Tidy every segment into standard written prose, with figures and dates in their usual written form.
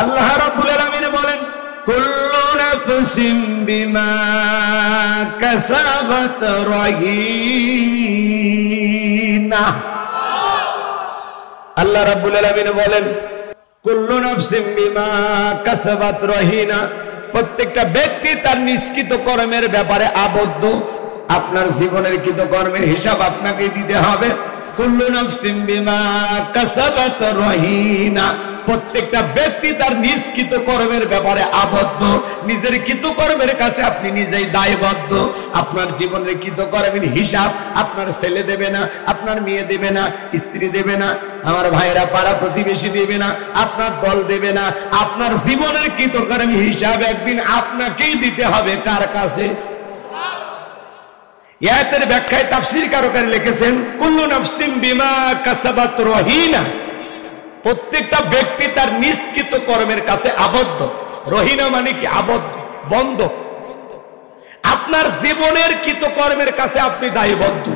আল্লাহ রাব্বুল আলামিন বলেন কুল্লু নাফসিন বিমা কাসাবাত রাহিনা। আল্লাহ রাব্বুল আলামিন বলেন কুল্লু নাফসিন বিমা কাসাবাত রাহিনা, প্রত্যেকটা ব্যক্তি তার নিষ্কৃত কর্মের ব্যাপারে আবদ্ধ। আপনার জীবনের কৃতকর্মের হিসাব আপনাকে দিতে হবে। কুল্লু নাফসিন বিমা কাসাবাত রাহিনা, প্রত্যেকটা ব্যক্তি তার নিষ্কৃত কর্মের ব্যাপারে আবদ্ধ। নিজের কৃতকর্মের কাছে আপনি নিজেই দায়বদ্ধ। আপনার জীবনের কৃতকর্মের হিসাব আপনার ছেলে দেবে না, আপনার মেয়ে দেবে না, স্ত্রী দেবে না, আমার ভাইরা পাড়া প্রতিবেশী দেবে না, আপনার দল দেবে না। আপনার জীবনের কৃতকর্মের হিসাব একদিন আপনাকেই দিতে হবে। কার কাছে? আয়াতের ব্যাখ্যায় তাফসীরকাররা লিখেছেন কুল্লু নাফসিন বিমা কাসাবাত রাহিনা, প্রত্যেকটা ব্যক্তি তার নিষ্কৃত কর্মের কাছে আবদ্ধ। রহিনা মানে কি? আবদ্ধ, বন্ধ। আপনার জীবনের কৃতকর্মের কাছে আপনি দায়বদ্ধ,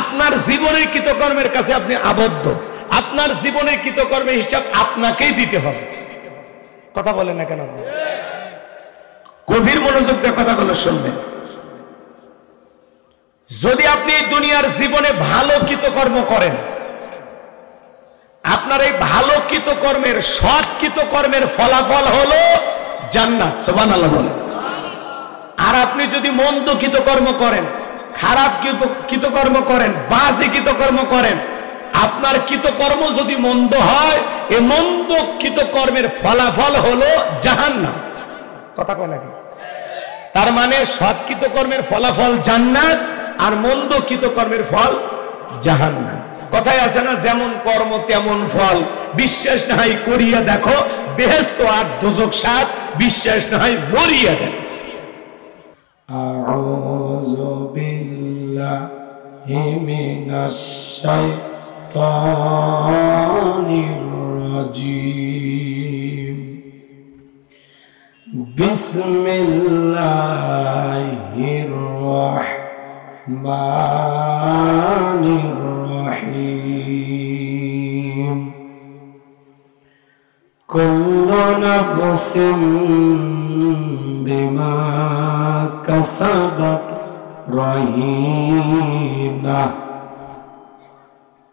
আপনার জীবনের কৃতকর্মের কাছে আপনি আবদ্ধ। আপনার জীবনের কৃতকর্মের হিসাব আপনাকেই দিতে হবে। কথা বলেন না কেন? গভীর মনোযোগ দিয়ে কথাগুলো শুনবেন। যদি আপনি এই দুনিয়ার জীবনে ভালো কৃতকর্ম করেন, আপনার এই ভালো কৃতকর্মের, সৎ কৃতকর্মের ফলাফল হলো জান্নাত। সুবহানাল্লাহ বলেন। আর আপনি যদি মন্দ কৃতকর্ম করেন, খারাপ কৃতকর্ম করেন, বাজে কৃতকর্ম করেন, আপনার কৃতকর্ম যদি মন্দ হয়, এই মন্দ কৃতকর্মের ফলাফল হলো জাহান্নাম। কথা কয় নাকি? তার মানে সৎ কৃতকর্মের ফলাফল জান্নাত, আর মন্দ কৃতকর্মের ফল জাহান্নাম। কথায় আছে না, যেমন কর্ম তেমন ফল। বিশ্বাস না হয় করিয়া দেখো, বেহেশত আর দোজখ সাত। বিশ্বাস না হয় মরিয়া দেখো। আউযু বিল্লাহি মিনাশ শাইতানির রাজীম। বিসমিল্লাহির রাহমানির রাহিম। কুল্লু নাফসিন বিমা কাসাবাত রাহিনা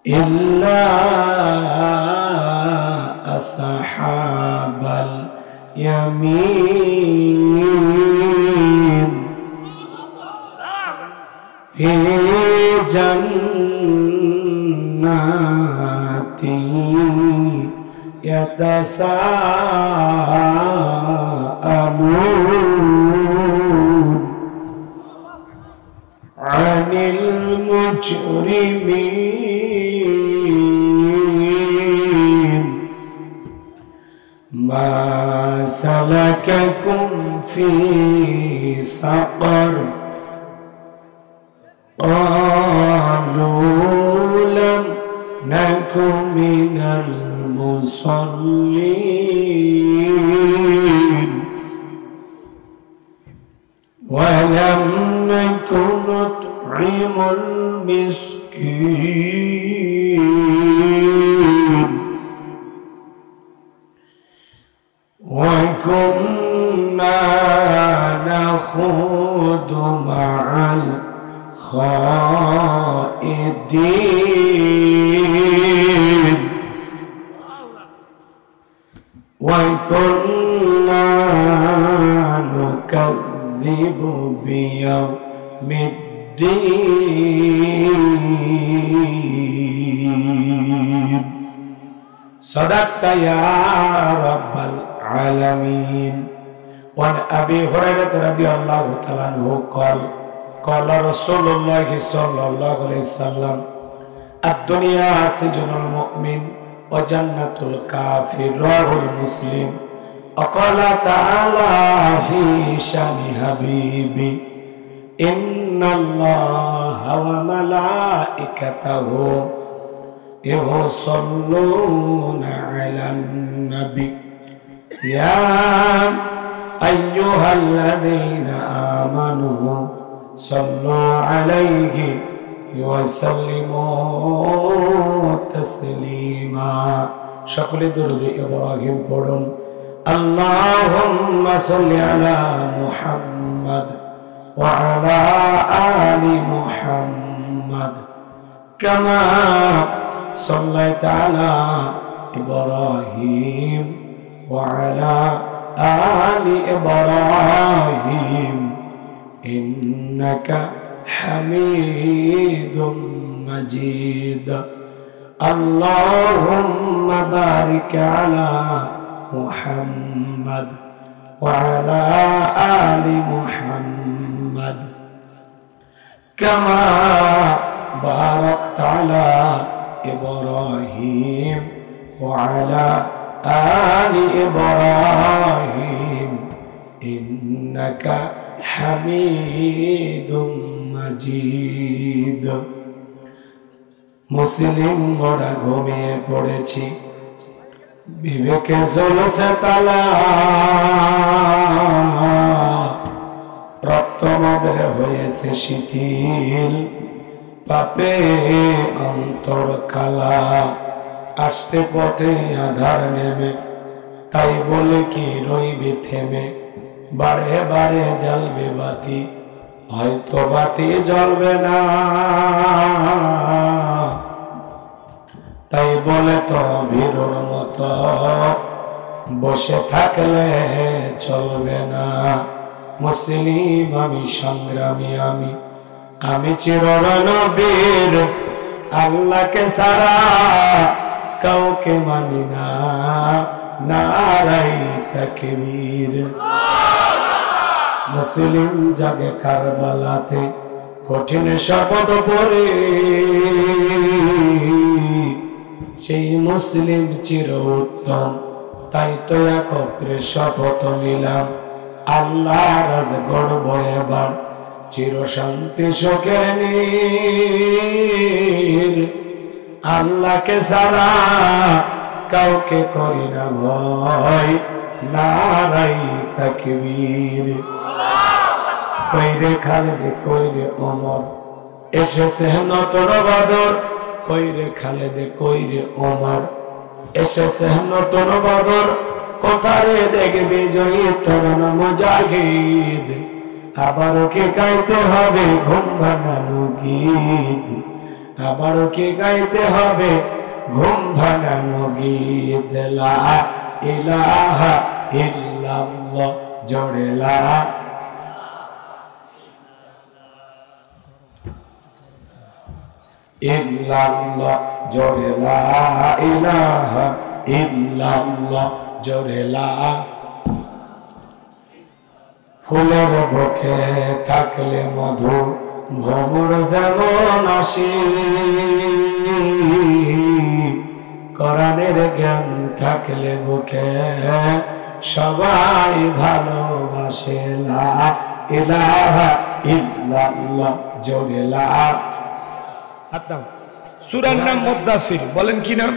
ইল্লা আসহাবাল ইয়ামিন ফি জান্নাতিন ইয়াতাসাআলুন আনিল মুজরিমিন মা সালাকাকুম ফি সাকার قالوا لم نك من المصلين ولم نك نطعم المسكين وكنا نخوض مع الخائضين وكنا نكذب بيوم الدين صدقت يا رب العالمين. وعن أبي هريرة رضي الله تعالى عنه قال قال رسول الله صلى الله عليه وسلم الدنيا سجن المؤمن وجنة الكافر رواه مسلم. وقال تعالى في شأن حبيبي إن الله وملائكته يصلون على النبي يا أيها الذين آمنوا صلوا عليه وسلموا تسليما. সকলে দরুদ ইব্রাহিম পড়ুন। আল্লাহুম্মা সাল্লি আলা মুহাম্মাদ ওয়া আলা আলি মুহাম্মাদ কামা সাল্লাইতা আলা ইব্রাহিম ওয়া আলা আলি ইব্রাহিম ইন্নাকা হামিদুম মাজিদ আল্লাহুম্মা বারিক আলা মুহাম্মাদ ওয়া আলা আলি মুহাম্মাদ কামা বারাকতা আলা ইব্রাহিম ওয়া আলা আলি ইব্রাহিম ইন্নাকা হামিদুম মাজিদ। মুসলিম মোরা ঘুমিয়ে পড়েছি, বিবেকে জ্বলছে তালা, রক্ত মদের হয়েছে শিথিল, পাপে অন্তর কালা, আসতে পথে আধার নেমে, তাই বলে কি রইবে থেমে, বারে বারে জ্বলবে বাতি, হয়তো বাতি জ্বলবে না, তাই বলে তো ভীরুর মতো বসে থাকলে চলবে না। মুসলিম আমি, সংগ্রামী আমি চিরনবীর, আল্লাহকে সারা কাউকে মানি না, নারাই তাকবীর। মুসলিম জাগে কারবালাতে কঠিন শপথ পড়ে, সেই মুসলিম চির উত্তম, তাই তো একত্রে শপথ নিলাম, আল্লাহ রাজ গড়ব এবার চির শান্তি সুখের নীর। আল্লাহকে সারা কাউকে করি না ভয়, নারাই তাকবীর। কইরে খালেদ কইরে ওমর, এসেছে নতুন বদর, কইরে খালেদ কইরে ওমর, এসেছে নতুন বদর, কোথারে দেখবে জয়ী তরুণ মুজাহিদ, আবারও কি গাইতে হবে ঘুম ভাঙানো গীত, আবারও কি গাইতে হবে ঘুম ভাঙানো গীত। লা ইলাহা ইল্লাল্লাহ, জোরে লা ইল্লাল্লাহ, জোরে লা ইলাহা ইল্লাল্লাহ, জোরে লা। ফুলের বুকে থাকলে মধু, ভ্রমর যেমন আসি, কোরআনের জ্ঞান থাকলে বুকে সবাই ভালোবাসে। লা ইলাহা ইল্লাল্লাহ, জোরে লা। সূরার নাম মুদ্দাসির, বলেন কি নাম?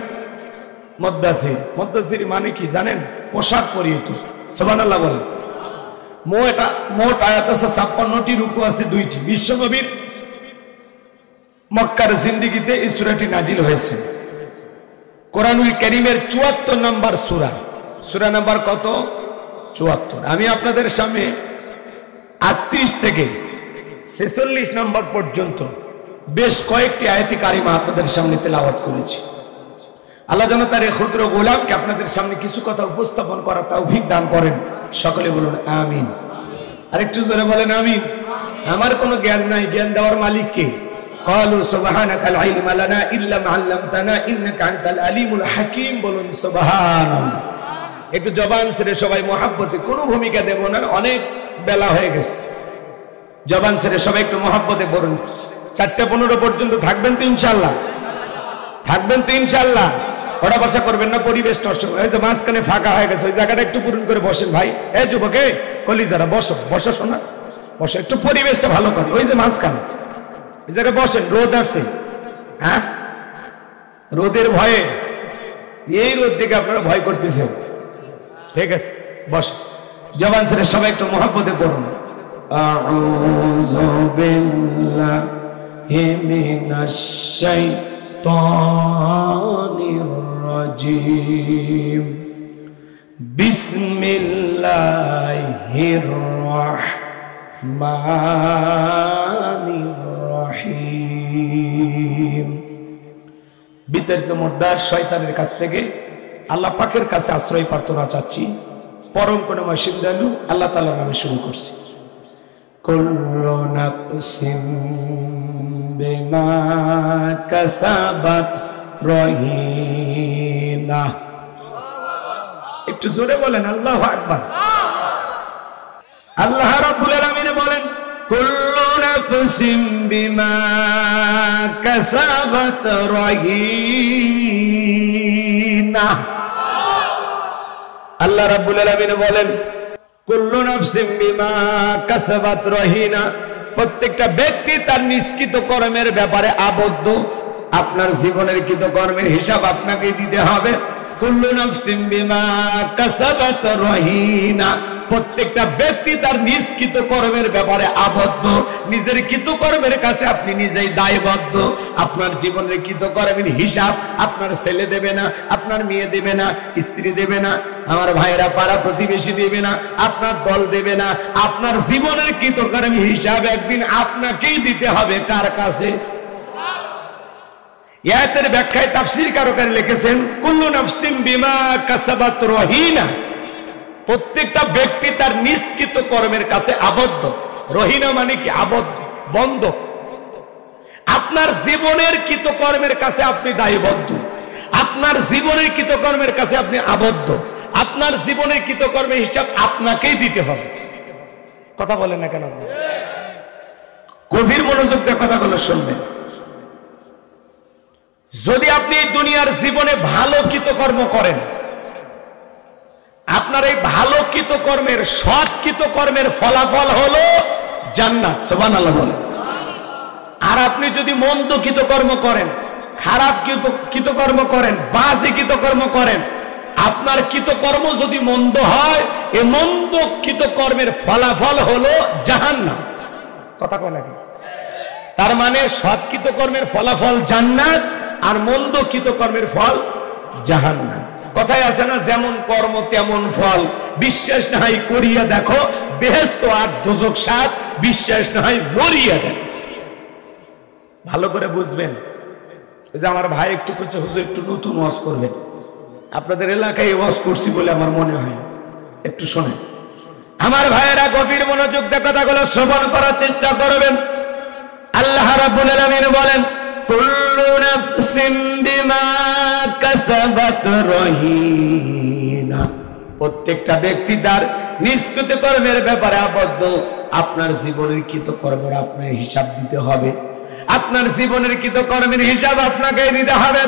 মুদ্দাসির। মুদ্দাসির মানে কি জানেন? পোশাক পরিহিত। সুবহানাল্লাহ বলেন। মোট আয়াত আছে 56টি, রুকু আছে 2টি। বিশ্বনবীর মক্কার জিন্দেগিতে এই সূরাটি নাজিল হয়েছে। কোরআনুল কারীমের 74 নম্বর সূরা। সূরা নাম্বার কত? 74। আমি আপনাদের সামনে 38 থেকে 46 নম্বর পর্যন্ত বেশ কয়েকটি আয়াতে কারিমা আপনাদের সামনে তেলাওয়াত করেছি। আল্লাহ যেন তার এই ক্ষুদ্র গোলামকে আপনাদের সামনে কিছু কথা উপস্থাপন করার তৌফিক দান করেন। সকলে বলুন আমিন। আরেকটু জোরে বলেন আমিন। আমার কোনো জ্ঞান নাই, জ্ঞান দেওয়ার মালিক কে? ক্বালু সুবহানাকা লা ইলমা লানা ইল্লা মা আল্লামতানা ইন্নাকা আনতাল আলিমুল হাকীম। বলুন সুবহানাল্লাহ। একটু জবান ছেড়ে সবাই মহব্বতে, কোনো ভূমিকা দেব না, অনেক বেলা হয়ে গেছে। জবান ছেড়ে সবাই একটু মহব্বতে পড়ুন। 4:15 পর্যন্ত থাকবেন তো ইনশাআল্লাহ? থাকবেন তো ইনশাআল্লাহ? ওরা বসা করবেন না, পরিবেশ নষ্ট। এই যে মাঝখানে ফাঁকা হয়ে গেছে, ওই জায়গাটা একটু পূরণ করে বসেন ভাই। এই যুবক, এই কলিজারা বসো, বসো শোনা, বসো, একটু পরিবেশটা ভালো করে। ওই যে মাঝখানে এই জায়গায় বসেন, রোদ আসছে। হ্যাঁ, রোদের ভয়ে, এই রোদ দেখে আপনারা ভয় করতেছেন। ঠিক আছে, বস। জবান ছেড়ে সবাই একটু মহব্বতে পড়ুন। আউযু বিল্লাহি মিনাশ শাইতানির রাজিম। বিসমিল্লাহির রহমানির রহিম। বিতাড়িত মুর্দার শয়তানের কাছ থেকে আল্লাহ পাকের কাছে আশ্রয় প্রার্থনা চাচ্ছি। পরম করুণাময় সিন্ধালু আল্লাহ তাআলার নামে শুরু করছি। কুল্লু নাফসিন বিমা কাসাবাত রহিনা। একটু জোরে বলেন আল্লাহু আকবার। আল্লাহ রাব্বুল আলামিন বলেন কুল্লু নাফসিন বিমা কাসাবাত রহিনা। আল্লাহ রাব্বুল আলামিন বলেন কুল্লু নাফসিন বিমা কাসাবাত রহিনা। প্রত্যেকটা ব্যক্তি তার নিষ্কৃত কর্মের ব্যাপারে আবদ্ধ। আপনার জীবনের কৃত কর্মের হিসাব আপনাকে দিতে হবে। কুল্লু নাফসিন বিমা কাসাবাত রহিনা। প্রত্যেকটা ব্যক্তি তার নিষ্কৃত কর্মের ব্যাপারে আবদ্ধ। নিজের কৃত কর্মের কাছে আপনি নিজেই দায়বদ্ধ। আপনার জীবনের কৃত কর্মের হিসাব আপনার ছেলে দেবে না, আপনার মেয়ে দেবে না, স্ত্রী দেবে না, আমার ভাইরা পাড়া প্রতিবেশী দেবে না, আপনার দল দেবে না। আপনার জীবনের কৃত কর্মের হিসাব একদিন আপনাকেই দিতে হবে। কার কাছে? আয়াতের ব্যাখ্যায় তাফসীরকারকেরা লিখেছেন কুল্লু নাফসিন বিমা কাসাবাত রহিনা। প্রত্যেকটা ব্যক্তি তার নিষ্কৃত কর্মের কাছে আবদ্ধ। রহিনা মানে কি? আবদ্ধ, বন্ধ। আপনার জীবনের কৃত কর্মের কাছে আপনি দায়বদ্ধ। আপনার জীবনের কৃত কর্মের কাছে আপনি আবদ্ধ। আপনার জীবনের কৃত কর্মের হিসাব আপনাকেই দিতে হবে। কথা বলেন না কেন? গভীর মনোযোগ দিয়ে কথাগুলো শুনবেন। যদি আপনি দুনিয়ার জীবনে ভালো কৃতকর্ম করেন, আপনার এই ভালো কৃতকর্মের, সৎ কৃতকর্মের ফলাফল হলো জান্নাত। সুবহানাল্লাহ বলেন। আর আপনি যদি মন্দ কৃতকর্ম করেন, খারাপ কৃতকর্ম করেন, বাজে কৃতকর্ম করেন, আপনার কৃতকর্ম যদি মন্দ হয়, এই মন্দ কৃতকর্মের ফলাফল হলো জাহান্নাম। কথা কয় নাকি? তার মানে সৎ কৃতকর্মের ফলাফল জান্নাত, আর মন্দ কৃতকর্মের ফল জাহান্নাম। কথায় আছে না, যেমন কর্ম তেমন ফল। বিশ্বাস না হয় করিয়া দেখো, বেহেশত আর দোজখ সাত। বিশ্বাস না হয় মরিয়া দেখো। ভালো করে বুঝবেন। যে আমার ভাই একটু করছে, হুজুর একটু নতুন ওয়াজ করবেন। আপনাদের এলাকায় ওয়াজ করছি বলে আমার মনে হয়, একটু শোনেন। আমার ভাইয়েরা গভীর মনোযোগ দিয়ে কথাগুলো শ্রবণ করার চেষ্টা করবেন। আল্লাহ রাব্বুল আলামিন বলেন কুল্লু নাফসিন বিমা কাসাবাত রহিনা। প্রত্যেকটা ব্যক্তি তার নিষ্কৃত কর্মের ব্যাপারে আবদ্ধ। আপনার জীবনের কৃত কর্মের আপনার হিসাব দিতে হবে। আপনার জীবনের কৃত কর্মের হিসাব আপনাকে দিতে হবে।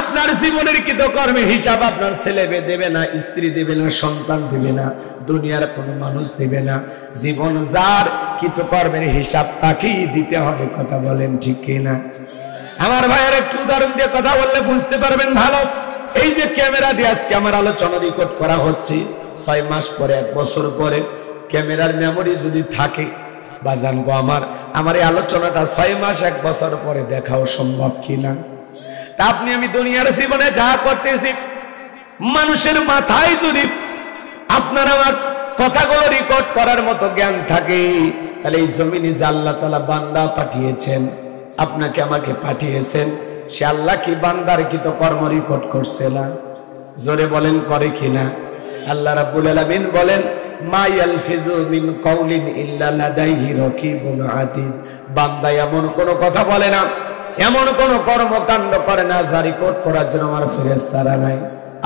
আপনার জীবনের কৃত কর্মের হিসাব আপনার ছেলে দেবে না, স্ত্রী দেবে না, সন্তান দেবে না, দুনিয়ার কোনো মানুষ দেবে না। জীবন যার, কৃত কর্মের হিসাব তাকেই দিতে হবে। কথা বলেন ঠিক কিনা? আমার ভাইয়ের একটু উদাহরণ দিয়ে কথা বললে বুঝতে পারবেন ভালো। এই যে ক্যামেরা দিয়ে আজকে আমার আলোচনা রেকর্ড করা হচ্ছে, 6 মাস পরে, 1 বছর পরে ক্যামেরার মেমোরি যদি থাকে, বাজান গো আমার এই আলোচনাটা 6 মাস 1 বছর পরে দেখাও সম্ভব কিনা? তা আপনি আমি দুনিয়ার জীবনে যা করতেছি, মানুষের মাথায় যদি আপনার আমার কথাগুলো রেকর্ড করার মতো জ্ঞান থাকে, তাহলে এই জমিনে যে আল্লাহ তাআলা বান্দা পাঠিয়েছেন, আপনাকে আমাকে পাঠিয়েছেন, সে আল্লাহ কি বান্দার কি তো কর্ম রেকর্ড করছে না? জোরে বলেন করে কিনা? আল্লাহ রাব্বুল আলামিন বলেন মা ইয়ালফিজু মিন কাউলিন ইল্লা লাদাইহি রাকিবুন আতীদ। বান্দা এমন কোন কথা বলে না, এমন কোন কর্মকাণ্ড করে না যা রেকর্ড করার জন্য আমার ফেরেশতারা নাই।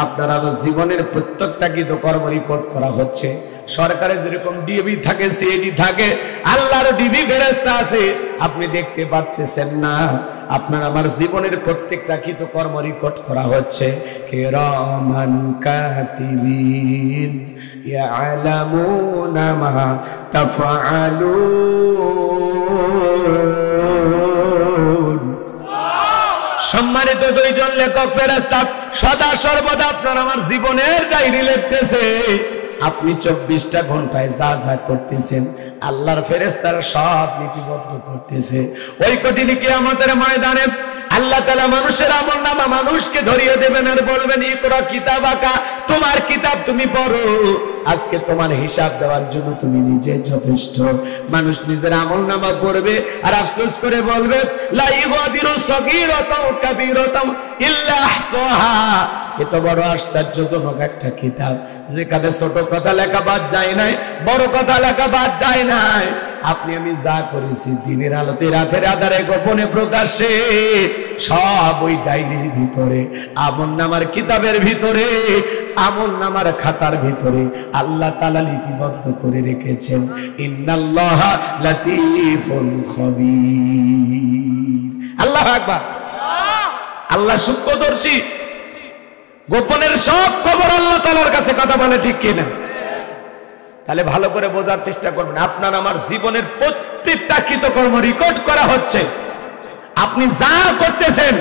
আপনার আমার জীবনের প্রত্যেকটা কি তো কর্ম রেকর্ড করা হচ্ছে। সরকারে যেরকম ডিবি থাকে, সিআইডি থাকে, আল্লাহর ডিবি ফেরেশতা আছে, আপনি দেখতে পারতেছেন না। আপনার আমার জীবনের প্রত্যেকটা কি তো কর্ম রেকর্ড করা হচ্ছে। কিরামান কাতিবিন ইয়ালামুনা মা তাফআলুন। সম্মানিত দুইজন লেখক ফেরেশতা সদা সর্বদা আপনার আমার জীবনের ডায়েরি লিখতেছে। আপনি 24টা ঘন্টায় যা যা করতেছেন, আল্লাহর ফেরেশতারা সব লিপিবদ্ধ করতেছে। ওই কঠিন কিয়ামতের ময়দানে আল্লাহ তাআলা মানুষের আমলনামা মানুষকে ধরিয়ে দেবেন আর বলবেন ইকরা কিতাবাকা, তোমার কিতাব তুমি পড়ো, আজকে তোমার হিসাব দেওয়ার জন্য তুমি নিজে যথেষ্ট। মানুষ নিজের আমলনামা পড়বে আর আফসোস করে বলবে লা ইগাদিরু সগীরাতাও কাবীরাতাও ইল্লা আহসাহা। এত বড় আশ্চর্যজনক একটা কিতাব যেখানে ছোট কথা লেখা বাদ যায় নাই, বড় কথা লেখা বাদ যায় নাই। আপনি আমি যা করেছি দিনের আলোতে রাতের আধারে গোপনে প্রকাশ্যে সব ওই ডায়েরির ভিতরে, আমলনামার কিতাবের ভিতরে, আমলনামার খাতার ভিতরে আল্লাহ তাআলা লিপিবদ্ধ করে রেখেছেন। ইন্নাল্লাহা লাতীফুল খবীর। আল্লাহু আকবার। আল্লাহ সূক্ষ্মদর্শী, গোপনের সব খবর আল্লাহ তাআলার কাছে। কথা বলে ঠিক কিনা? তাহলে ভালো করে বোঝার চেষ্টা করবেন, আপনার আমার জীবনের প্রত্যেকটা কৃতকর্ম রেকর্ড করা হচ্ছে। আপনি যা করতেছেন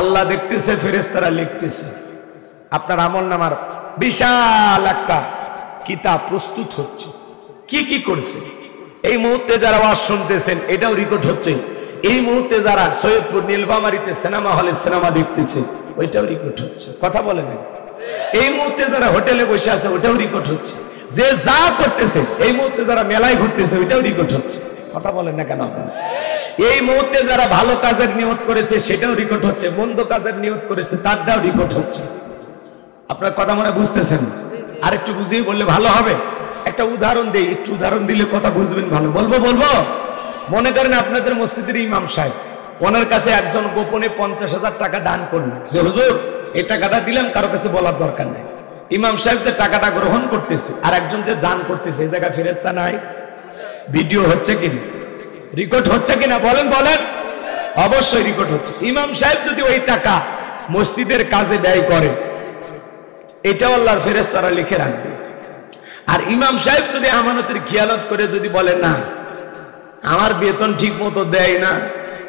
আল্লাহ দেখতেছে, ফেরেশতারা লিখতেছে। আপনার আমলনামার বিশাল একটা কিতাব প্রস্তুত হচ্ছে, কি কি করছে। এই মুহূর্তে যারা ওয়াজ শুনতেছেন এটাও রেকর্ড হচ্ছে। এই মুহূর্তে যারা সৈয়দপুর নীলফামারীতে সিনেমা হলে সিনেমা দেখতেছে ওইটাও রেকর্ড হচ্ছে। কথা বলে না? এই মুহূর্তে যারা হোটেলে বসে আছে ওটাও রেকর্ড হচ্ছে। যে যা করতেছে, এই মুহূর্তে যারা মেলায় ঘুরতেছে ওইটাও রেকর্ড হচ্ছে। কথা বলেন না কেন আপনারা? এই মুহূর্তে যারা ভালো কাজের নিয়ত করেছে সেটাও রেকর্ড হচ্ছে, মন্দ কাজের নিয়ত করেছে তারটাও রেকর্ড হচ্ছে। আপনার কথা মনে বুঝতেছেন? আরেকটু বুঝিয়ে বললে ভালো হবে। একটা উদাহরণ দেই, একটু উদাহরণ দিলে কথা বুঝবেন ভালো। বলবো। মনে করেন আপনাদের মসজিদের ইমাম সাহেব, ওনার কাছে একজন গোপনে 50,000 টাকা দান করলেন যে হুজুর এই টাকাটা দিলাম, কারো কাছে বলার দরকার নেই। ইমাম সাহেব যে টাকাটা গ্রহণ করতেছে আর একজন যে দান করতেছে, এই জায়গায় ফেরেশতা নাই? ভিডিও হচ্ছে কিনা, রেকর্ড হচ্ছে কিনা বলেন? অবশ্যই রেকর্ড হচ্ছে। ইমাম সাহেব যদি ওই টাকা মসজিদের কাজে ব্যয় করে, এটাও আল্লাহর ফেরেশতারা লিখে রাখবে। আর ইমাম সাহেব যদি আমানতের খেয়ানত করে যদি বলে না আমার বেতন ঠিক মতো দেয় না,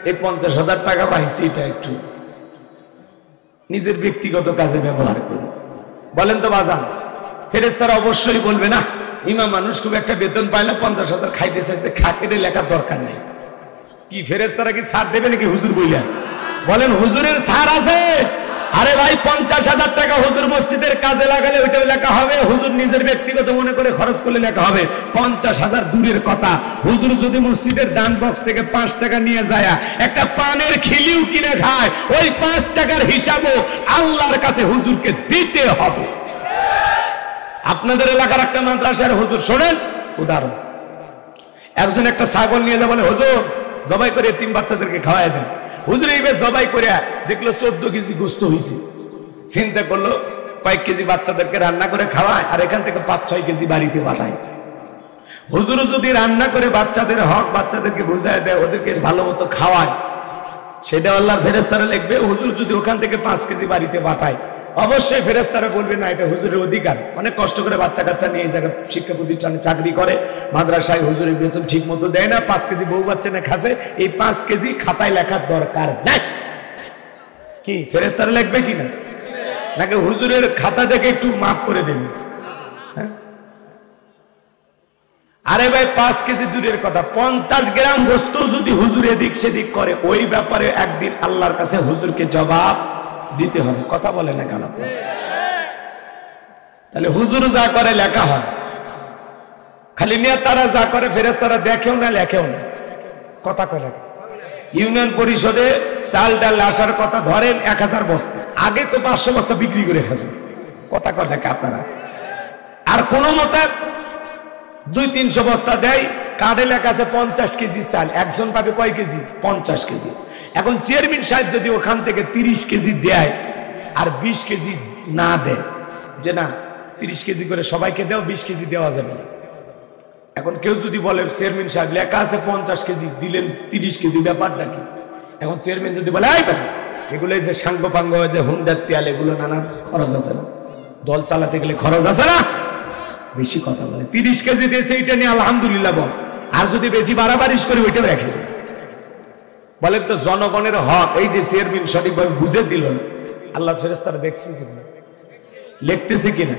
এই 50,000 টাকা পাইছি এটা একটু নিজের ব্যক্তিগত কাজে ব্যবহার করি, বলেন তো বাজান, ফেরেশতারা অবশ্যই বলবে না ইমাম মানুষ খুব একটা বেতন পায় না, 50,000 খাইতে চাইছে, খাকেটে লেখার দরকার নেই। কি ফেরেশতারা কি ছাড় দেবে নাকি হুজুর বইলা? বলেন হুজুরের ছাড় আছে? আরে ভাই 50,000 টাকা হুজুর মসজিদের কাজে লাগালে ওইটাও লেখা হবে, হুজুর নিজের ব্যক্তিগত মনে করে খরচ করলে লেখা হবে। 50,000 দূরের কথা, হুজুর যদি মসজিদের দান বক্স থেকে 5 টাকা নিয়ে যায় একটা পানের খিলিও কিনে খায়, ওই 5 টাকার হিসাবও আল্লাহর কাছে হুজুরকে দিতে হবে। আপনাদের এলাকার একটা মাদ্রাসার হুজুর, শোনেন উদাহরণ, একজন একটা ছাগল নিয়ে যায়, বলে হুজুর জবাই করে এতিম বাচ্চাদেরকে খাওয়াই দেন। হুজুর এইবার জবাই করে দেখলো 14 কেজি গোস্ত হয়েছে, চিন্তা করলো কয়েক কেজি বাচ্চাদেরকে রান্না করে খাওয়ায় আর এখান থেকে 5-6 কেজি বাড়িতে পাঠায়। হুজুর যদি রান্না করে বাচ্চাদের হক বাচ্চাদেরকে বুঝায় দেয়, ওদেরকে ভালো মতো খাওয়ায়, সেটা আল্লাহর ফেরেশতারা লিখবে। হুজুর যদি ওখান থেকে 5 কেজি বাড়িতে পাঠায়, অবশ্যই ফেরেশতারা বলবে না এটা হুজুরের অধিকার, অনেক কষ্ট করে বাচ্চা কাচ্চা নিয়ে এই জায়গায় শিক্ষা প্রতিষ্ঠানে চাকরি করে, মাদ্রাসায় হুজুরের বেতন ঠিক মতো দেয় না, 5 কেজি বউ বাচ্চা না খাসে, এই 5 কেজি খাতায় লেখার দরকার নাই। কি ফেরেশতারা লিখবে কিনা? নাকি হুজুরের খাতা থেকে একটু মাফ করে দেন? আরে ভাই 5 কেজি দূরের কথা, 50 গ্রাম গোস্ত যদি হুজুর এদিক সেদিক করে, ওই ব্যাপারে একদিন আল্লাহর কাছে হুজুরকে জবাব দিতে হবে। কথা বলে না কেন? তাহলে হুজুর যা করে লেখা হয়, খালি নেতারা যা করে ফেরেশতারা দেখেও না লেখেও না। কথা কয় লেখা। ইউনিয়ন পরিষদে চাল ডাল আসার কথা ধরেন 1000 বস্তা, আগে তো 500 বস্তা বিক্রি করে খাচ্ছে। কথা কয় লেখা আপনারা। আর কোন মতে 200-300 বস্তা দেয়, কার্ডে লেখা আছে 50 কেজি চাল, একজন পাবে কয় কেজি? 50 কেজি। এখন চেয়ারম্যান সাহেব যদি ওখান থেকে 30 কেজি দেয় আর 20 কেজি না দেয়, যে না 30 কেজি করে সবাইকে দেও, 20 কেজি দেওয়া যাবে না। এখন কেউ যদি বলে চেয়ারম্যান সাহেব লেখা আছে 50 কেজি দিলেন 30 কেজি, ব্যাপারটা কি? এখন চেয়ারম্যান যদি বলে এগুলো যে সাঙ্গ পাঙ্গ যে হুন্ডার তেল, এগুলো নানান খরচ আছে না, দল চালাতে গেলে খরচ আছে না, বেশি কথা বলে। 30 কেজি দিয়েছে এটা নিয়ে আলহামদুলিল্লাহ বল, আর যদি বেশি বাড়াবাড়িশ করে ওইটাও রেখে যায়। বলেন তো জনগণের হক এই যে চেয়ারম্যান সঠিকভাবে বুঝে দিল না, আল্লাহ ফেরেশতারা দেখছে কিনা, লিখতেছে কিনা?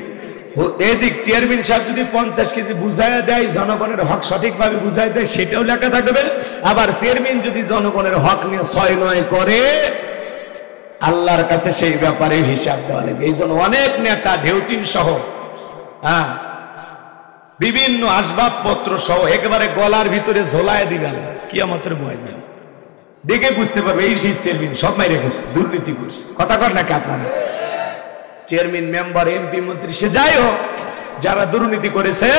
এদিক চেয়ারম্যান সাহেব যদি 50 কেজি বুঝাইয়া দেয়, জনগণের হক সঠিকভাবে বুঝাই দেয়, সেটাও লেখা থাকবে। আবার চেয়ারম্যান যদি জনগণের হক নিয়ে 6-9 করে, আল্লাহর কাছে সেই ব্যাপারে হিসাব দেওয়া লাগবে। এই জন্য অনেক নেতা ঢেউটিন সহ, হ্যাঁ, বিভিন্ন আসবাবপত্র সহ একেবারে গলার ভিতরে ঝোলায় দিবেন, কিয়ামতের ময়দানে দেখে বুঝতে পারবে এই সেই চেয়ারম্যান সব মাইরে গেছে, দুর্নীতি করছে। কথা কর নাকি আপনারা? চেয়ারম্যান, মেম্বার, এমপি, মন্ত্রী, সে যাই হোক, যারা দুর্নীতি করেছে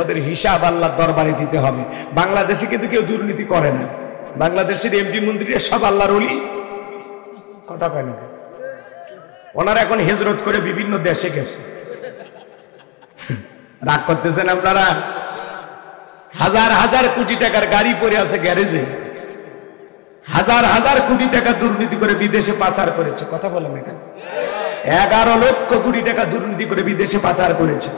ওদের হিসাব আল্লাহর দরবারে দিতে হবে। বাংলাদেশে কিন্তু কেউ দুর্নীতি করে না। বাংলাদেশের এমপি মন্ত্রী সব আল্লাহর ওলি। কথা পায় না, ওনারা এখন হিজরত করে বিভিন্ন দেশে গেছে। রাগ করতেছেন আপনারা? হাজার হাজার কোটি টাকার গাড়ি পড়ে আছে গ্যারেজে, হাজার হাজার কোটি টাকা দুর্নীতি করে বিদেশে পাচার করেছে। কথা বলেন এখানে 11 লক্ষ কোটি টাকা দুর্নীতি করে বিদেশে পাচার করেছে।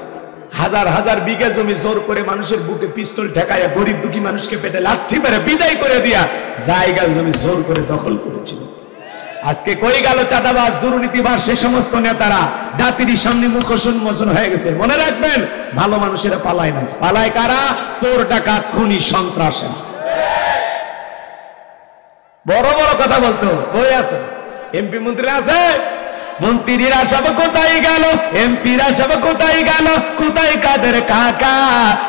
হাজার হাজার বিঘা জমি জোর করে মানুষের বুকে পিস্তল ঠেকাইয়া গরিব দুঃখী মানুষকে পেটে লাথি মেরে বিদায় করে দিয়া জায়গা জমি জোর করে দখল করেছিল। আজকে কই গেল চাঁদাবাজ, দুর্নীতিবাজ সে সমস্ত নেতারা? জাতির সামনে মুখ উন্মোচন হয়ে গেছে। মনে রাখবেন, ভালো মানুষেরা পালায় না। পালায় কারা? চোর, ডাকাত, খুনি, সন্ত্রাসী। বড় বড় কথা বলতো বই আছে, এমপি মন্ত্রী আছে, মন্ত্রীরা সব কোথায় গেল, এমপিরা সব কোথায় গেল, কোথায় কাদের কাকা?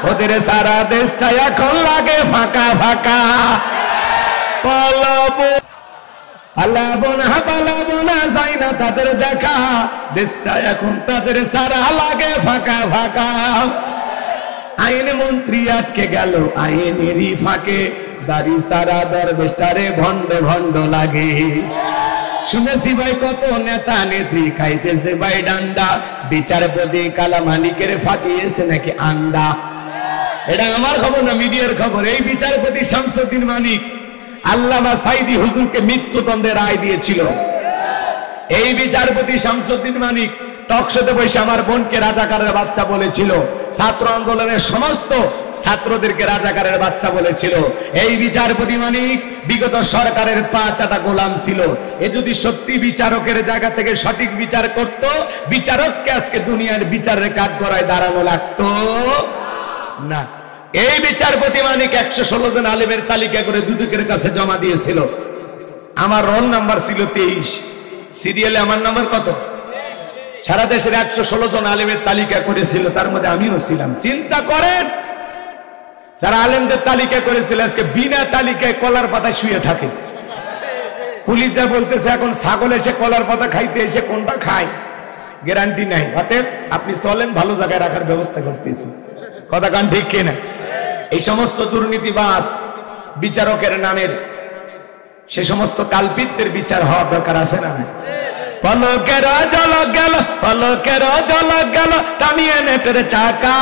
ওদের সারা দেশটা এখন লাগে ফাঁকা ফাঁকা। পালাবো পালাবো না, পালাবো না, যাই না তাদের দেখা, দেশটা এখন তাদের সারা লাগে ফাঁকা ফাঁকা। আইন মন্ত্রী আটকে গেল আইনেরই ফাঁকে, দাড়ি সারা দরবেশটারে ভণ্ড ভণ্ড লাগে। শুনেছি ভাই কত নেতা নেত্রী খাইতেছে ভাই ডান্ডা, বিচারপতি কালা মালিকের ফাটিয়েছে নাকি আন্ডা। এটা আমার খবর না, মিডিয়ার খবর। এই বিচারপতি শামসুদ্দিন মানিক আল্লামা সাইদি হুজুরকে মৃত্যুদণ্ডের রায় দিয়েছিল। এই বিচারপতি শামসুদ্দিন মানিক টকশোতে বসে আমার বোনকে রাজাকারের বাচ্চা বলেছিল, ছাত্র আন্দোলনের সমস্ত ছাত্রদেরকে রাজাকারের বাচ্চা বলেছিল। এই বিচারপতি মানিক বিগত সরকারের পা চাটা গোলাম ছিল। এ যদি সত্যি বিচারকের জায়গা থেকে সঠিক বিচার করত, বিচারককে আজকে দুনিয়ার বিচারের কাঠগড়ায় দাঁড়ানো লাগতো না। এই বিচারপতি মানিক 116 জন আলেমের তালিকা করে দুদকের কাছে জমা দিয়েছিল। আমার রোল নাম্বার ছিল 23, সিরিয়ালে আমার নাম্বার কত? সারা দেশের 116 জন আলেমের তালিকা করেছিল, তার মধ্যে আমিও ছিলাম। চিন্তা করেন, যারা আলেমদের তালিকা করেছিল আজকে বিনা তালিকায় কলার পাতায় শুয়ে থাকে। পুলিশ যা বলতেছে, এখন ছাগল এসে কলার পাতা খাইতে এসে কোনটা খায় গ্যারান্টি নাই। অতএব আপনি চলেন, ভালো জায়গায় রাখার ব্যবস্থা করতেছি। কথা কান ঠিক কিনা? এই সমস্ত দুর্নীতিবাজ বিচারকের নামের সে সমস্ত কালপিত্যের বিচার হওয়ার দরকার আছে না? পলকের ঝলক গেল, পলকের ঝলক গেল, থামিয়ে নেটের চাকা,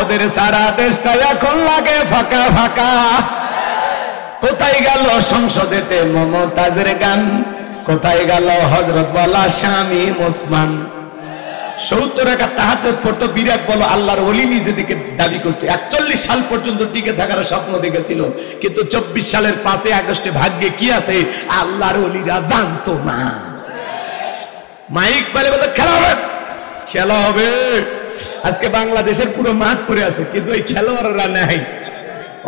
ওদের সারা দেশটা এখন লাগে ফাঁকা ফাঁকা। কোথায় গেল সংসদেতে মমতাজের গান, কোথায় গেল হযরত বলা স্বামী মুসলমান? 70 রাকাত তাহাজ্জুদ পড়তো, বিরাট বলো আল্লাহর ওলি নিজেদিকে দাবি করতো। 41 সাল পর্যন্ত টিকে থাকার স্বপ্ন দেখেছিল, কিন্তু 24 সালের 5 আগস্টে ভাগ্যে কি আছে আল্লাহর ওলিরা জানতো না। মাইক পালে বলে খেলা হবে, খেলা হবে। আজকে বাংলাদেশের পুরো মাঠ পড়ে আছে, কিন্তু ওই খেলোয়াড়রা নাই।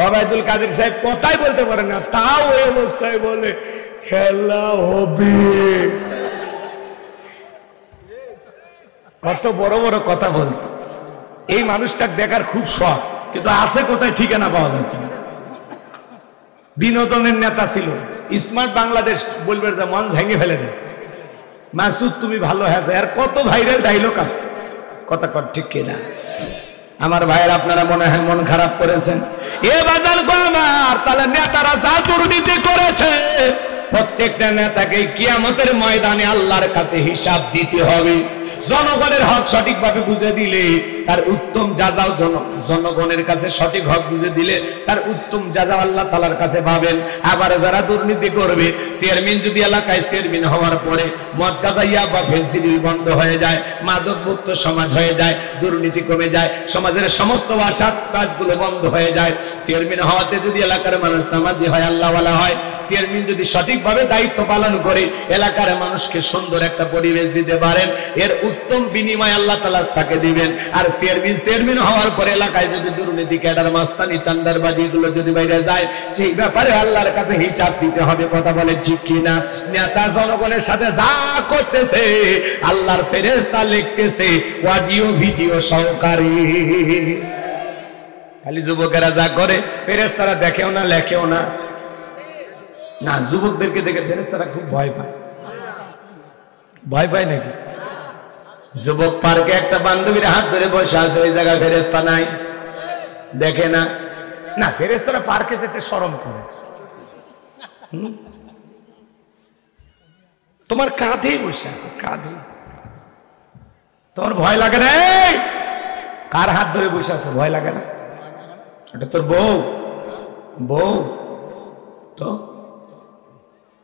ওবায়দুল কাদের সাহেব কথাই বলতে পারে না, তাও ওই অবস্থায় বলে খেলা হবে। কত বড় বড় কথা বলতো। এই মানুষটা দেখার খুব শখ, কিন্তু আছে কোথায় ঠিকানা পাওয়া যাচ্ছে না। বিনোদনের নেতা ছিল, স্মার্ট বাংলাদেশ বলবে যে মন ভেঙে ফেলে দেয়। মাসুদ তুমি ভালো হয়েছে, আর কত ভাইরাল ডায়লগ আছে। কথা কর ঠিক কিনা? আমার ভাইয়ের আপনারা মনে হয় মন খারাপ করেছেন। এ বাজার গো আমার, তাহলে নেতারা যা দুর্নীতি করেছে প্রত্যেকটা নেতাকে কিয়ামতের ময়দানে আল্লাহর কাছে হিসাব দিতে হবে। জনগণের হক সঠিকভাবে বুঝে দিলে তার উত্তম যাজাও জনগণের কাছে সঠিক হক বুঝে দিলে তার উত্তম যাজা আল্লাহ তাআলার কাছে পাবেন। আবার যারা দুর্নীতি করবে, চেয়ারম্যান যদি এলাকায় চেয়ারম্যান হওয়ার পরে মদ গাঁজা ইয়াবা ফেন্সিডিল বন্ধ হয়ে যায়, মাদক মুক্ত সমাজ হয়ে যায়, দুর্নীতি কমে যায়, সমাজের সমস্ত অসৎ কাজগুলো বন্ধ হয়ে যায়। চেয়ারম্যান হওয়াতে যদি এলাকার মানুষ নামাজি হয়, আল্লাহওয়ালা হয়, চেয়ারম্যান যদি সঠিকভাবে দায়িত্ব পালন করে এলাকার মানুষকে সুন্দর একটা পরিবেশ দিতে পারেন, এর উত্তম বিনিময় আল্লাহ তাআলা তাকে দিবেন। আর চেয়ারম্যান হওয়ার পরে এলাকায় যদি দুর্নীতি, ক্যাডার, মাস্তানি, চান্দারবাজি এগুলো যদি বাইরে যায়, সেই ব্যাপারে আল্লাহর কাছে হিসাব দিতে হবে। কথা বলে ঠিক কিনা? নেতা জনগণের সাথে যা করতেছে আল্লাহর ফেরেশতা লিখতেছে অডিও ভিডিও সহকারে। খালি যুবকেরা যা করে ফেরেশতারা দেখেও না, লেখেও না। না, যুবকদেরকে দেখে ফেরেশতারা খুব ভয় পায়। ভয় পায় নাকি? যুবক পার্কে একটা বান্ধবীর হাত ধরে বসে আছে, ওই জায়গায় ফেরেশতা নাই, দেখে না। না, ফেরেশতারা পার্কে যেতে শরম করে। তোমার কাঁধেই বসে আছে, কাঁধে। তোমার ভয় লাগে না? কার হাত ধরে বসে আছে, ভয় লাগে না? এটা তোর বউ। বউ তো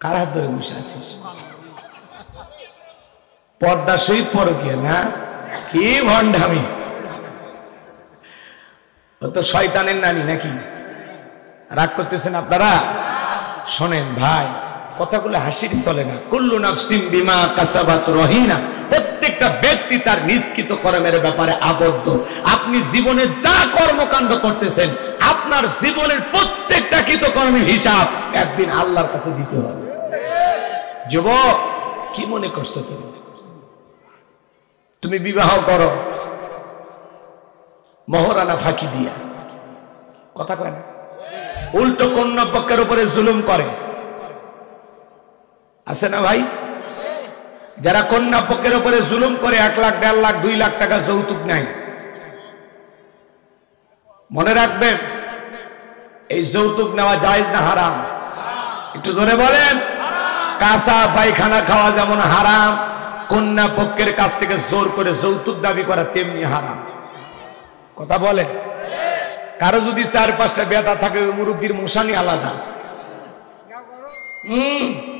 কার হাত ধরে বসে আছিস? পর্দা সহিত পরকীয়া না? কি ভণ্ডামি! ও তো শয়তানের নানি নাকি? রাগ করতেছেন আপনারা? শোনেন ভাই, কথাগুলো হাসির চলে না। কুল্লু নাফসিন বিমা কাসাবাত রহিনা, প্রত্যেকটা ব্যক্তি তার নিষ্কৃত কর্মের ব্যাপারে আবদ্ধ। আপনি জীবনে যা কর্মকাণ্ড করতেছেন, আপনার জীবনের প্রত্যেকটা কৃত কর্মের হিসাব একদিন আল্লাহর কাছে দিতে হবে। যুবক, কি মনে করছো তুমি বিবাহ করো মহরানা ফাঁকি দিয়া, কথা কয় না? উল্টো কন্যা পক্ষের উপরে জুলুম করে, আছে না ভাই? যারা কন্যা পক্ষের উপরে জুলুম করে 1 লাখ, 1.5 লাখ, 2 লাখ টাকা যৌতুক নেয়, মনে রাখবেন এই যৌতুক নেওয়া জায়েজ না হারাম? একটু জোরে বলেন। কাঁচা পায়খানা খাওয়া যেমন হারাম, কন্যা পক্ষের কাছ থেকে জোর করে যৌতুক দাবি করা তেমনি হারাম। কথা বলেন। কারো যদি 4-5টা বেটা থাকে, মুরব্বীর মশানি আলাদা।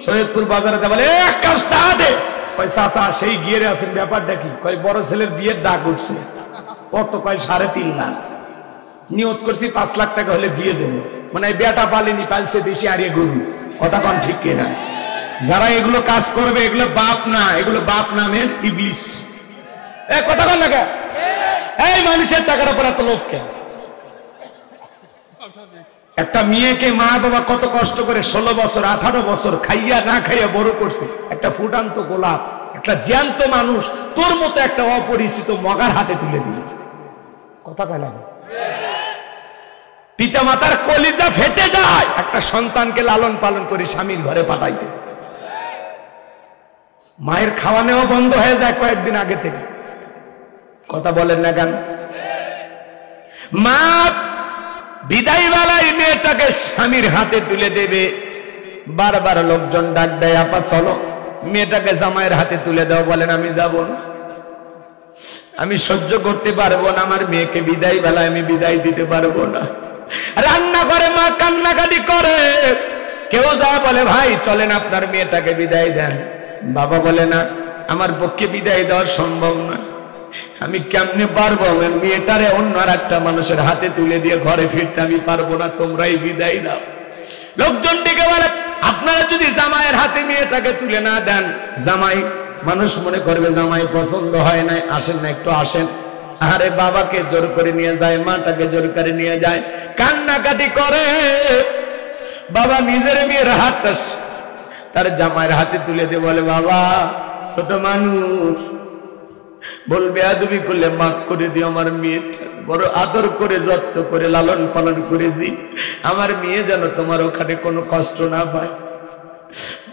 সৈয়দপুর বাজারে যা বলে, এক কাপ চা দে, পয়সা চা, সেই গিয়ে আছেন, ব্যাপারটা কি? কয় বড় ছেলের বিয়ের ডাক উঠছে। কত? কয় 3.5 লাখ। নিয়ত করছি 5 লাখ টাকা হলে বিয়ে দেবো। মানে বেটা পালেনি, পালছে দেশি আরিয়ে গরু। কথা কন ঠিক কিনা? যারা এগুলো কাজ করবে এগুলো বাপ না, এগুলো বাপ নামের ইবলিস। কথা কন না কে? এই মানুষের টাকার উপর এত লোভ কেন? একটা মেয়েকে মা বাবা কত কষ্ট করে 16 বছর 18 বছর খাইয়া না খাইয়া বড় করছে, একটা ফুটান্ত গোলাপ, একটা জ্যান্ত মানুষ তোর মতো একটা অপরিচিত মগার হাতে তুলে দিল। কথা কয় না? পিতা মাতার কলিজা ফেটে যায় একটা সন্তানকে লালন পালন করে স্বামীর ঘরে পাঠাইতে। মায়ের খাওয়া নেওয়া বন্ধ হয়ে যায় কয়েকদিন আগে থেকে। কথা বলেন না কেন? মা বিদায় বেলায় মেয়েটাকে স্বামীর হাতে তুলে দেবে, বারবার লোকজন ডাক দেয়, আপা চলো মেয়েটাকে জামাইয়ের হাতে তুলে দাও। বলেন আমি যাব না, আমি সহ্য করতে পারবো না, আমার মেয়েকে বিদায় বেলায় আমি বিদায় দিতে পারবো না। রান্না করে মা কান্নাকাটি করে, কেউ যায় বলে ভাই চলেন আপনার মেয়েটাকে বিদায় দেন। বাবা বলে না, আমার পক্ষে বিদায় দেওয়া সম্ভব না, আমি কেমনে পারবো? আমার মেয়েটারে অন্য আর একটা মানুষের হাতে তুলে দিয়ে ঘরে ফিরতে আমি পারবো না, তোমরাই বিদায় দাও। লোকজন ডেকে বলে আপনারা যদি জামাইয়ের হাতে মেয়েটাকে তুলে না দেন, জামাই মানুষ মনে করবে জামাই পছন্দ হয় নাই, আসেন না একটু আসেন। আরে বাবাকে জোর করে নিয়ে যায়, মাটাকে জোর করে নিয়ে যায়, কান্নাকাটি করে। বাবা নিজের মেয়ের হাত তার জামাইয়ের হাতে তুলে দিয়ে বলে বাবা ছোট মানুষ, বলবে আদবি করলে মাফ করে দিও, আমার মেয়েটা বড় আদর করে যত্ন করে লালন পালন করেছি, আমার মেয়ে যেন তোমার ওখানে কোনো কষ্ট না পায়।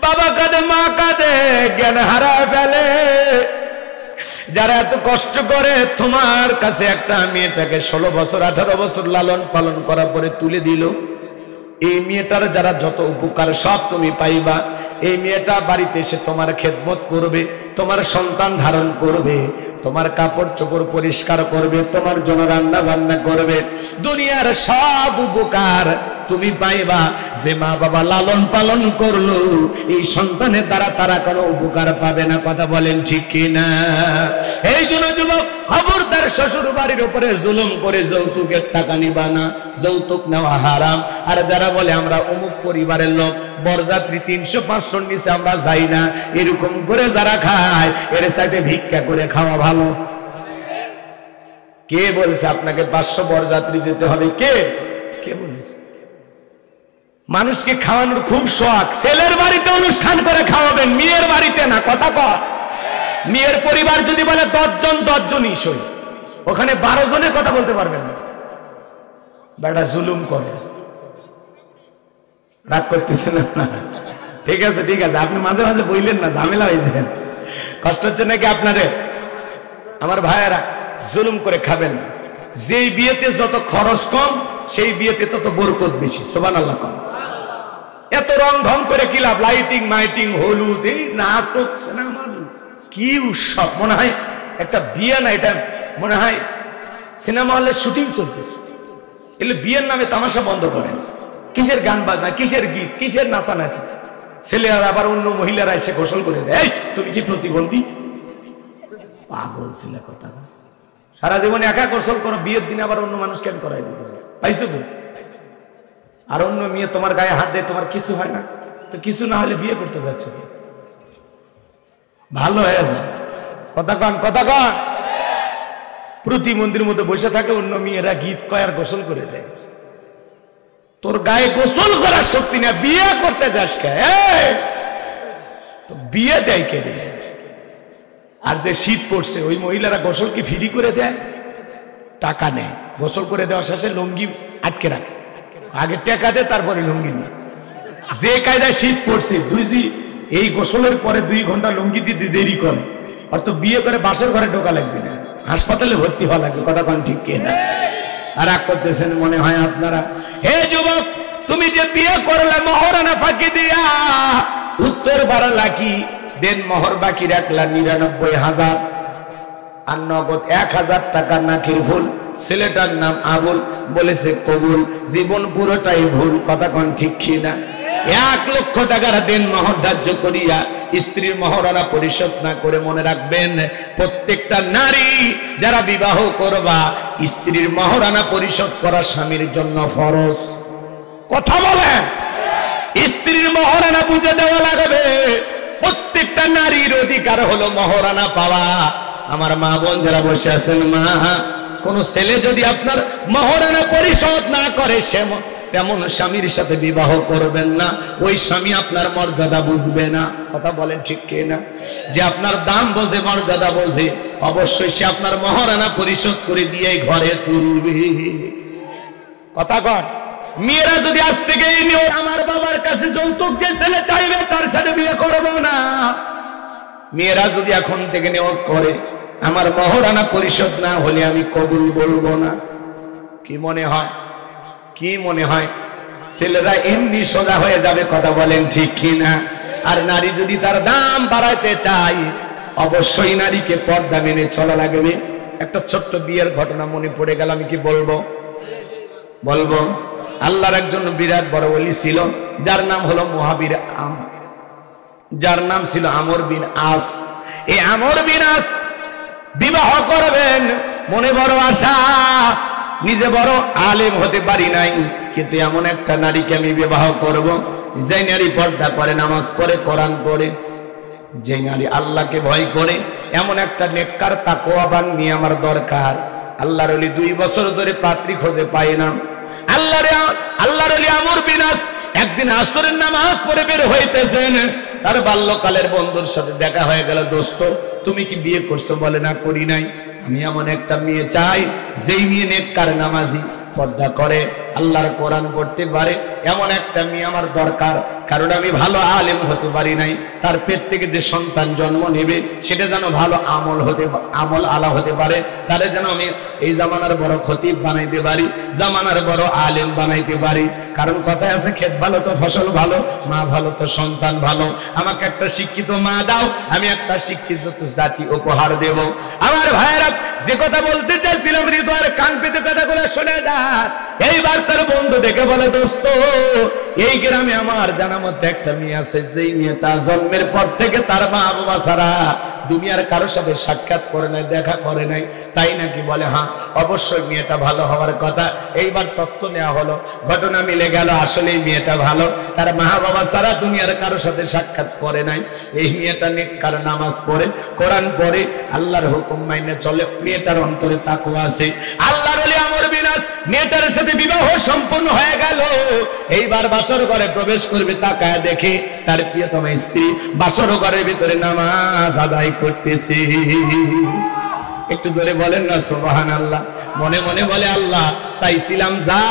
বাবা কাঁদে, মা কাঁদে, জ্ঞান হারায় ফেলে। যারা এত কষ্ট করে তোমার কাছে একটা মেয়েটাকে 16 বছর 18 বছর লালন পালন করার পরে তুলে দিল, এই মেয়েটার যারা যত উপকার সব তুমি পাইবা। এই মেয়েটা বাড়িতে এসে তোমার খেদমত করবে, তোমার সন্তান ধারণ করবে, তোমার কাপড় চোপড় পরিষ্কার করবে, তোমার জন্য রান্না বান্না করবে। দুনিয়ার সব উপকার তুমি পাইবা। যে মা বাবা লালন পালন করলো এই সন্তানের দ্বারা তারা কোনো উপকার পাবে না। কথা বলেন ঠিক কিনা? এই জন্য যুবক খবরদার শ্বশুর বাড়ির উপরে জুলুম করে যৌতুকের টাকা নিবা না, যৌতুক নেওয়া হারাম। আর যারা বলে আমরা অমুক পরিবারের লোক, বরযাত্রী 300-500 নিচে আমরা যাই না, এরকম করে যারা খায় এর সাথে ভিক্ষা করে খাওয়া ভালো। কে বলছে আপনাকে 500 বরযাত্রী যেতে হবে? কে কে বলেছে? মানুষকে খাওয়ানোর খুব শখ। ছেলের বাড়িতে অনুষ্ঠান করে খাওয়াবেন, মেয়ের বাড়িতে না। কথা কর। মেয়ের পরিবার যদি বলে 10 জন 10 জনই সই, ওখানে 12 জনের কথা বলতে পারবেন না। বেটা জুলুম করে। রাগ করতেছেন না? ঠিক আছে ঠিক আছে, আপনি মাঝে মাঝে বললেন না, ঝামেলা হয়েছে। কষ্ট হচ্ছে নাকি আপনারে? আমার ভাইয়েরা, জুলুম করে খাবেন না। যেই বিয়েতে যত খরচ কম সেই বিয়েতে তত বরকত বেশি। সুবহানাল্লাহ। কম এত রং ঢং করে কি লাভ? লাইটিং মাইটিং, হলুদ, এই নাটক, সিনেমা, কি উৎসব! মনে হয় একটা বিয়ে না, এটা মনে হয় সিনেমা হলে শুটিং চলতেছে। এলে বিয়ের নামে তামাশা বন্ধ করেন। কিসের গান বাজনা, কিসের গীত, কিসের নাচানাচি! ছেলেরা আবার অন্য মহিলারা এসে গোসল করে দেয়। এই তুমি কি প্রতিবন্ধী? পাগল ছেলে কথা। সারা জীবনে একা গোসল করো, বিয়ের দিন আবার অন্য মানুষ কেন করাই দিতে হবে? পাইছো? আর অন্য মেয়ে তোমার গায়ে হাত দেয়, তোমার কিছু হয় না তো? কিছু না হলে বিয়ে করতে যাচ্ছ, ভালো হয়ে যায়। কথা কন, কথা কন। প্রতিবন্ধীর মধ্যে বসে থাকে, অন্য মেয়েরা গীত কয় আর গোসল করে দেয়। তোর গায়ে গোসল করার শক্তি না, বিয়ে করতে যাস কে? তো বিয়ে দেয় কে রে? আর যে শীত পড়ছে, ওই মহিলারা গোসল কি ফ্রি করে দেয়? টাকা নেয়। গোসল করে দেওয়ার শেষে লুঙ্গি আটকে রাখে, আগে টাকা দেয় তারপরে লুঙ্গি নেয়। যে কায়দায় শীত পড়ছে, এই গোসলের পরে 2 ঘন্টা লুঙ্গি দিতে দেরি করে, আর তো বিয়ে করে বাসর ঘরে ঢোকা লাগবে না, হাসপাতালে ভর্তি হওয়া লাগবে। কথা কোন ঠিক কিনা? আর রাগ করতেছেন মনে হয় আপনারা। হে যুবক, তুমি যে বিয়ে করলে মহরানা ফাঁকি দিয়া, উত্তর 12 লাখি দেন, মোহর বাকি রাখলা 99,000, আর নগদ 1000 টাকা নাকির ফুল। ছেলেটার নাম আবুল, বলেছে কবুল, জীবন পুরোটাই ভুল। কথা কোন ঠিক কিনা? 1 লক্ষ টাকার দেন মোহর ধার্য করিয়া স্ত্রীর মহরানা পরিশোধ না করে, মনে রাখবেন প্রত্যেকটা নারী যারা বিবাহ করবা, স্ত্রীর মহরানা পরিশোধ করা স্বামীর জন্য ফরজ। কথা বলেন, স্ত্রীর মহরানা বুঝে দেওয়া লাগবে। প্রত্যেকটা নারীর অধিকার হলো মহরানা পাওয়া। আমার মা বোন যারা বসে আছেন, মা, কোন ছেলে যদি আপনার মহরানা পরিশোধ না করে, সে তেমন স্বামীর সাথে বিবাহ করবেন না। ওই স্বামী আপনার মর্যাদা বুঝবে না। কথা বলেন ঠিক কিনা? যে আপনার দাম বোঝে, মর্যাদা বোঝে, অবশ্যই সে আপনার মহরানা পরিশোধ করে দিয়ে ঘরে তুলবে। কথা কর। মেয়েরা যদি আজ থেকে আমার বাবার কাছে যৌতুক যে ছেলে চাইবে তার সাথে বিয়ে করব না, মেয়েরা যদি এখন থেকে নিয়ত করে আমার মহরানা পরিশোধ না হলে আমি কবুল বলবো না, কি মনে হয়? কি মনে হয়? ছেলেরা এমনি সোজা হয়ে যাবে। কথা বলেন ঠিক কিনা? আর নারী যদি তার দাম বাড়াইতে চায়, অবশ্যই নারীকে পর্দা মেনে চলা লাগবে। একটা ছোট্ট বিয়ের ঘটনা মনে পড়ে গেল, আমি কি বলবো? বলবো। আল্লাহর একজন বিরাট বড় ওলি ছিল, যার নাম হলো মুহাবির যার নাম ছিল আমর বিন আস। এই আমর বিন আস বিবাহ করবেন, মনে বড় আশা, নিজে বড় আলেম হতে পারি নাই, কিন্তু এমন একটা নারীকে আমি বিবাহ করব যে নারী পর্দা করে, নামাজ পড়ে, কোরআন পড়ে, যে নারী আল্লাহকে ভয় করে। এমন একটা নেককার তাকওয়াবান নিয়ে আমার দরকার। আল্লাহর ওলি 2 বছর ধরে পাত্রী খোঁজে পায় না। আল্লাহর ওলি আমর বিন আস একদিন আসরের নামাজ পড়ে বের হইতেছেন, তার বাল্যকালের বন্ধুর সাথে দেখা হয়ে গেল। দোস্ত, তুমি কি বিয়ে করছো? বলে না, করি নাই। আমি এমন একটা মেয়ে চাই যেই মেয়ে নেককার, নামাজি, পর্দা করে, আল্লাহর কোরআন পড়তে পারে এমন একটা মেয়ে আমার দরকার। কারণ আমি ভালো আলেম হতে পারি নাই, তার পেট থেকে যে সন্তান জন্ম নেবে সেটা যেন ভালো আমল আলা হতে পারে, তারে যেন আমি এই জামানার বড় খতিব বানাইতে পারি, জামানার বড় আলেম বানাইতে পারি। কারণ কথায় আছে ক্ষেত ভালো তো ফসল ভালো, মা ভালো তো সন্তান ভালো। আমাকে একটা শিক্ষিত মা দাও, আমি একটা শিক্ষিত জাতি উপহার দেব। আমার ভাইয়েরা, যে কথা বলতে চাইছিলাম হৃদয়ের কান পেতে কথাগুলো শুনে যান। এইবার তার বন্ধু দেখে বলে, দোস্ত এই গ্রামে আমার জানা মধ্যে একটা মেয়ে আছে, যেই মেয়েটা জন্মের পর থেকে তার মা বাবা ছাড়া দুনিয়ার কারোর সাথে সাক্ষাৎ করে নাই, দেখা করে নাই। তাই নাকি? বলে হ্যাঁ, অবশ্যই মেয়েটা ভালো হওয়ার কথা। এইবার তথ্য নেওয়া হলো, ঘটনা মিলে গেল, আসলে এই মেয়েটা ভালো, তার মা বাবা ছাড়া দুনিয়ার কারোর সাথে সাক্ষাৎ করে নাই। এই মেয়েটা নেককার, নামাজ পড়ে, কোরআন পড়ে, আল্লাহর হুকুম মাইনে চলে, মেয়েটার অন্তরে তাকওয়া আছে। আল্লাহর ওলি আমর বিন আস মেয়েটার সাথে বিবাহ সম্পন্ন হয়ে গেল। এইবার বাসর ঘরে প্রবেশ করবে, তাকায় দেখে তার প্রিয়তম স্ত্রী বাসর ঘরের ভিতরে নামাজ আদায় করতেছে। একটু জোরে বলেন না সুবহানাল্লাহ। মনে মনে বলে, আল্লাহ চাইছিলাম যা,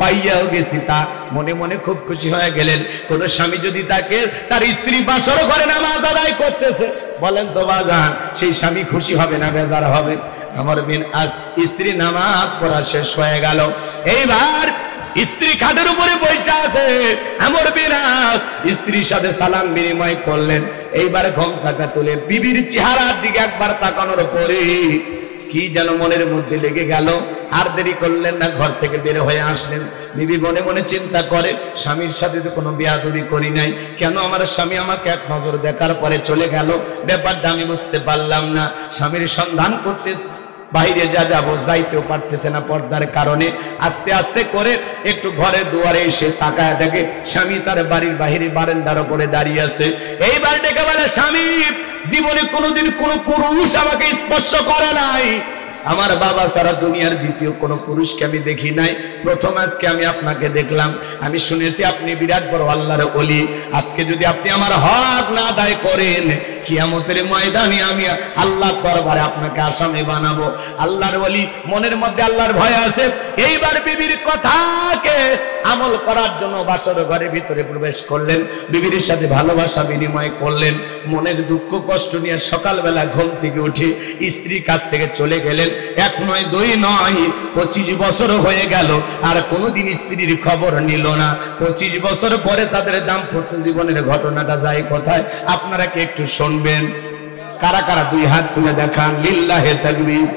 পাইয়াও গেছি তা। মনে মনে খুব খুশি হয়ে গেলেন। কোন স্বামী যদি তাকে তার স্ত্রী বাসর ঘরে নামাজ আদায় করতেছে, বলেন তো বাজান, সেই স্বামী খুশি হবে না বেজার হবে? আমর বিন আস স্ত্রী নামাজ পড়া শেষ হয়ে গেল। এইবার স্ত্রী খাটের উপরে বসে আছে। আমর বিন আস স্ত্রীর সাথে সালাম বিনিময় করলেন। এইবার ঘোমটাটা তুলে বিবির চেহারার দিকে একবার তাকানোর পরে কি যেন মনের মধ্যে লেগে গেল। আর দেরি করলেন না, ঘর থেকে বের হয়ে আসলেন। বিবি মনে মনে চিন্তা করে, স্বামীর সাথে তো কোনো বেয়াদবি করি নাই, কেন আমার স্বামী আমাকে এক নজর দেখার পরে চলে গেল? ব্যাপারটা আমি বুঝতে পারলাম না। স্বামীর সন্ধান করতে বাইরে যাবো, যাইতেও পারতেছে না পর্দার কারণে। আস্তে আস্তে করে একটু ঘরের দুয়ারে এসে তাকায় দেখে স্বামী তার বাড়ির বাহিরে বারান্দার উপরে দাঁড়িয়ে আছে। এইবার ডেকে বলে, স্বামী, জীবনে কোনোদিন কোনো পুরুষ আমাকে স্পর্শ করে নাই। আমার বাবা ছাড়া দুনিয়ার দ্বিতীয় কোনো পুরুষকে আমি দেখি নাই, প্রথম আজকে আমি আপনাকে দেখলাম। আমি শুনেছি আপনি বিরাট বড় আল্লাহর ওলি। আজকে যদি আপনি আমার হক না আদায় করেন, কিয়ামতের ময়দানে আমি আল্লাহর দরবারে আপনাকে আসামি বানাবো। আল্লাহর ওলি, মনের মধ্যে আল্লাহর ভয় আছে। এইবার বিবির কথাকে আমল করার জন্য বাসর ঘরের ভিতরে প্রবেশ করলেন, বিবির সাথে ভালোবাসা বিনিময় করলেন। মনের দুঃখ কষ্ট নিয়ে সকালবেলা ঘুম থেকে উঠে স্ত্রীর কাছ থেকে চলে গেলেন। এক নয়, দুই নয়, 25 বছর হয়ে গেল, আর কোনোদিন স্ত্রীর খবর নিল না। 25 বছর পরে তাদের দাম্পত্য জীবনের ঘটনাটা যায় কোথায়? আপনারা কি একটু শুনবেন? কারা কারা দুই হাত তুলে দেখান, লিল্লাহে তাকবীর,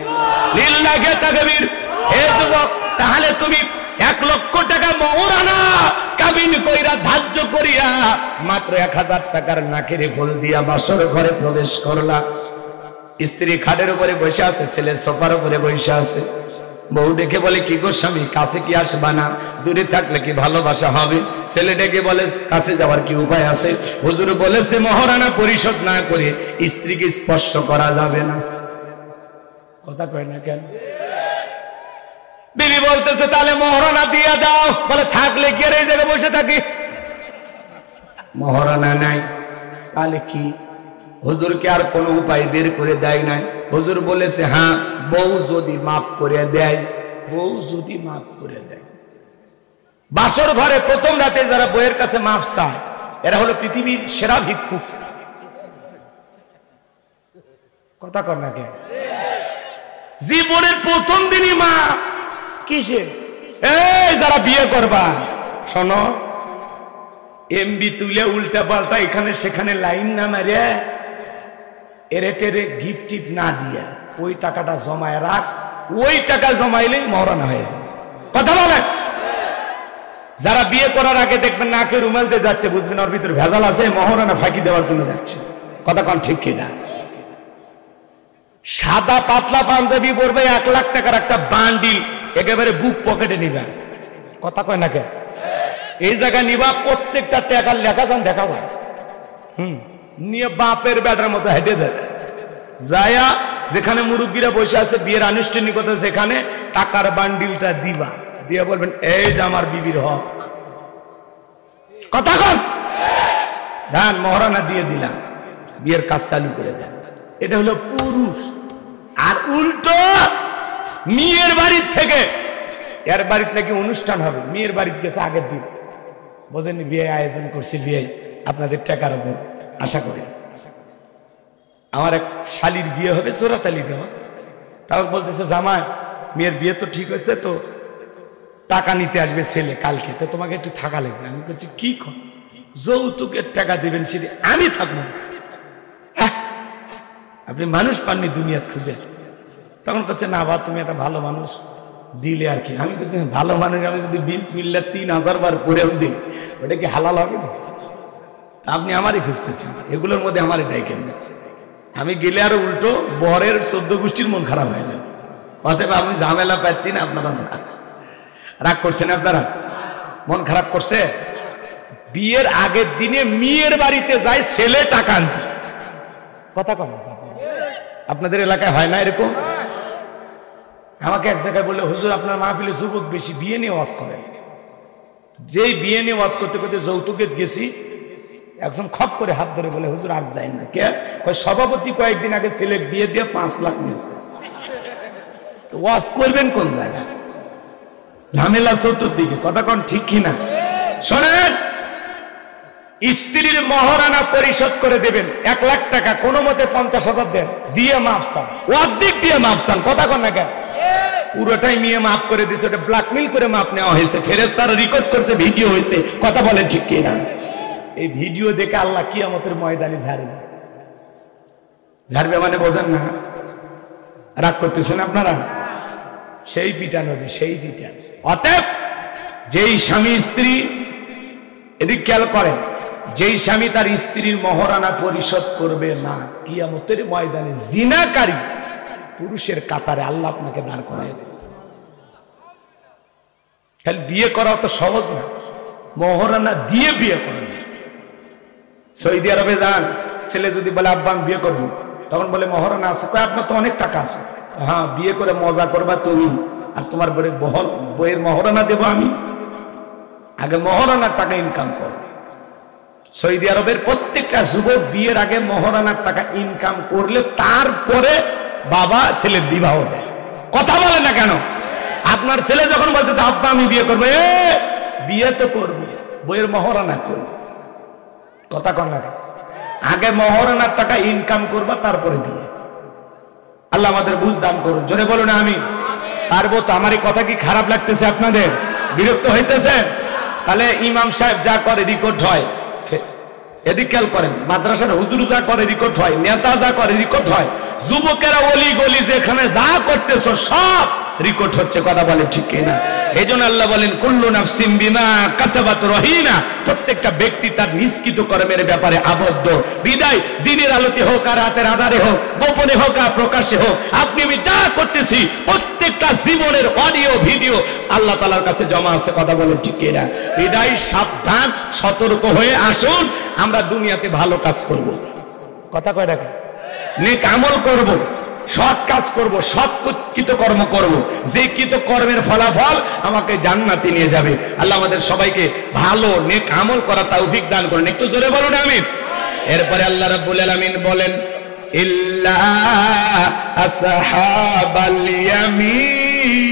লিল্লাহে তাকবীর। হে যুবক, তাহলে তুমি 1 লক্ষ টাকা মওলানা কাবিন কইরা ধার্য করিয়া মাত্র 1000 টাকার নাকের ফুল দিয়া বাসর ঘরে প্রবেশ করলা। স্ত্রী খাটের উপরে বসে আছে, ছেলে সোফার উপরে বসে আছে। বউ ডেকে বলে, কি গো স্বামী, কাছে কি আসবা না? দূরে থাকলে কি ভালোবাসা হবে? ছেলে ডেকে বলে, কাছে যাওয়ার কি উপায় আছে? হুজুর বলেছে মহারানা পরিশোধ না করে স্ত্রীকে স্পর্শ করা যাবে না। কথা কয় না কেন? বিবি বলতেছে, তাহলে মহারানা দিয়ে দাও। বলে, থাকলে কি আর এই জায়গায় বসে থাকি? মহারানা নাই, তাহলে কি? হুজুরকে আর কোনো উপায় বের করে দেয় নাই। হুজুর বলেছে, হ্যাঁ, বউ যদি মাফ করে দেয়, বউ যদি মাফ করে দেয়। বাসর ঘরে প্রথম রাতে যারা বউয়ের কাছে মাফ চায়, এরা হলো পৃথিবীর সেরা ভিক্ষুক। কথা কর না কে? জীবনের প্রথম দিনই মা কিসে? এই যারা বিয়ে করবা, শোনো, এমবি তুলে উল্টা পাল্টা এখানে সেখানে লাইন না মারে, এরে টেরে গিফট টিপ না দিয়া ওই টাকাটা জমায় রাখ। ওই টাকা জমাইলেই মওলানা হয়ে যায়। কথা বলেন। যারা বিয়ে করার আগে দেখবেন নাকে রুমাল দিয়ে যাচ্ছে, বুঝবেন ওর ভিতরে ভেজাল আছে, মওলানা ফাঁকি দেওয়ার জন্য যাচ্ছে। কথা কন ঠিক কিনা? সাদা পাতলা পাঞ্জাবি পরবে, 1 লাখ টাকার একটা বান্ডিল একেবারে বুক পকেটে নিবা। কথা কয় না কে? এই জায়গায় নিবা, প্রত্যেকটা টাকার লেখা যান দেখা যায়। নিয়ে বাপের ব্যাটার মতো হেঁটে দেবে যায়া, যেখানে মুরব্বীরা বসে আছে বিয়ের আনুষ্ঠানিকতা, সেখানে টাকার বান্ডিলটা দিবা, দিয়ে বলবেন, এই যে আমার বিবির হক। কথা কন। ধান মহারানা দিয়ে দিলাম, বিয়ের কাজ চালু করে দেন। এটা হলো পুরুষ। আর উল্টো মেয়ের বাড়ির থেকে এর বাড়িতে নাকি অনুষ্ঠান হবে, মেয়ের বাড়িতে গেছে আগের দিন, বোঝেন বিয়ে আয়োজন করছি, বিয়ে আপনাদের টাকার উপর আশা করি। আমার এক শালির বিয়ে হবে জোড়াতালি দেওয়া, তাও বলতেছে জামাই মেয়ের বিয়ে তো ঠিক হয়েছে, তো টাকা নিতে আসবে ছেলে কালকে, তো তোমাকে একটু থাকা লাগবে। আমি বলছি কি যৌতুকের টাকা দিবেন সেটি আমি থাকবো? আপনি মানুষ পাননি দুনিয়াত খুঁজে? তখন করছে না বা তুমি একটা ভালো মানুষ দিলে আর কি। আমি বলছি ভালো মানুষ আমি যদি 20 মিল্লা 3000 বার পরেও দিই ওটা কি হালাল হবে না? আপনি আমারই খুঁজতেছেন, এগুলোর মধ্যে আমারই ডাইকেন না। আমি গেলে আরো উল্টো বরের 14 গোষ্ঠীর মন খারাপ হয়ে যাবে। অতএব আমি ঝামেলা পাচ্ছি না, আপনারা রাগ করছেন, আপনারা মন খারাপ করছে। বিয়ের আগের দিনে মেয়ের বাড়িতে যায় ছেলে টাকা আনতে, কথা কম আপনাদের এলাকায় হয় না এরকম? আমাকে এক জায়গায় বললে হুজুর আপনার মাহফিলে যুবক বেশি, বিয়ে নিয়ে ওয়াজ করেন। যেই বিয়ে নিয়ে ওয়াজ করতে করতে যৌতুকে গেছি, একজন খপ করে হাত ধরে বলে হুজুর আর যাই না। কে? সভাপতি কয়েকদিন আগে ছেলে বিয়ে দিয়ে 5 লাখ নিয়েছে। ওয়াজ করবেন কোন জায়গায়? ঝামেলা চতুর্দিকে, কথা কোন ঠিক কিনা? শোনেন, স্ত্রীর মহারানা পরিশোধ করে দেবেন 1 লাখ টাকা, কোনো মতে 50,000 দেন, দিয়ে মাফ চান, অর্ধেক দিয়ে মাফ চান, কথা কন না কেন? পুরোটাই নিয়ে মাফ করে দিয়েছে, ওটা ব্ল্যাকমেল করে মাফ নেওয়া হয়েছে, ফেরেশতারা রেকর্ড করছে, ভিডিও হয়েছে, কথা বলেন ঠিক কিনা? এই ভিডিও দেখে আল্লাহ কিয়ামতের ময়দানে ঝাড়বে। ঝাড়বে মানে বোঝেন না? রাগ করতেছেন আপনারা? সেই পিটা নদী, সেই পিটা। অতএব যেই স্বামী স্ত্রী, এদিক খেয়াল করেন, যেই স্বামী তার স্ত্রীর মহারানা পরিশোধ করবে না, কিয়ামতের ময়দানে জিনাকারী পুরুষের কাতারে আল্লাহ আপনাকে দাঁড় করায় দেবে। খালি বিয়ে করা তো সহজ না, মহারানা দিয়ে বিয়ে করেন। সৌদি আরবে যান, ছেলে যদি বলে আব্বা আমি বিয়ে করবো, তখন বলে মহারানা আছে, আপনার তো অনেক টাকা আছে। হ্যাঁ, বিয়ে করে মজা করবা তুমি, আর তোমার বইয়ের মহারানা দেবো আমি। আগে মহারানার টাকা ইনকাম করো। সৌদি আরবের প্রত্যেকটা যুবক বিয়ের আগে মহারানার টাকা ইনকাম করলে তারপরে বাবা ছেলের বিবাহ দেয়। কথা বলে না কেন? আপনার ছেলে যখন বলতেছে আব্বা আমি বিয়ে করবো, বিয়ে তো করবি, বইয়ের মহারানা করবো, কথা কন না কেন? আগে মহারানার টাকা ইনকাম করবা, তারপরে বিয়ে। আল্লাহ আমাদের বুঝ দান করুন, জোরে বলুন আমি পারবো তো। আমার এই কথা কি খারাপ লাগতেছে আপনাদের? বিরক্ত হইতেছে? তাহলে ইমাম সাহেব যা করে রেকর্ড হয়, এদিক খেয়াল করেন, মাদ্রাসার হুজুর যা করে রেকর্ড হয়, নেতা যা করে রেকর্ড হয়, যুবকেরা অলি গলি যেখানে যা করতেছো সব রেকর্ড হচ্ছে, কথা বলেন ঠিক কিনা? এই জন্য আল্লাহ বলেন কুল্লু নাফসিন বিমা কাসাবাত রহিনা, প্রত্যেকটা ব্যক্তি তার নিষ্কৃত কর্মের ব্যাপারে আবদ্ধ। বিদায় দিনের আলোতে হোক আর রাতের আধারে হোক, গোপনে হোক আর প্রকাশ্যে হোক, আপনি আমি যা করতেছি প্রত্যেকটা জীবনের অডিও ভিডিও আল্লাহ তাআলার কাছে জমা আছে, কথা বলেন ঠিক কিনা? বিদায় সাবধান, সতর্ক হয়ে আসুন। আমরা দুনিয়াতে ভালো কাজ করব, কথা কয় রাখেন, নেক আমল করব, সৎ কাজ করব, সৎ কৃত কর্ম করব, যে কৃত কর্মের ফলাফল আমাকে জান্নাতে নিয়ে যাবে। আল্লাহ আমাদের সবাইকে ভালো নেক আমল করা তৌফিক দান করেন। একটু জোরে বলুন আমিন। এরপরে আল্লাহ রাব্বুল আলামিন বলেন ইল্লা আসহাবাল ইয়ামিন।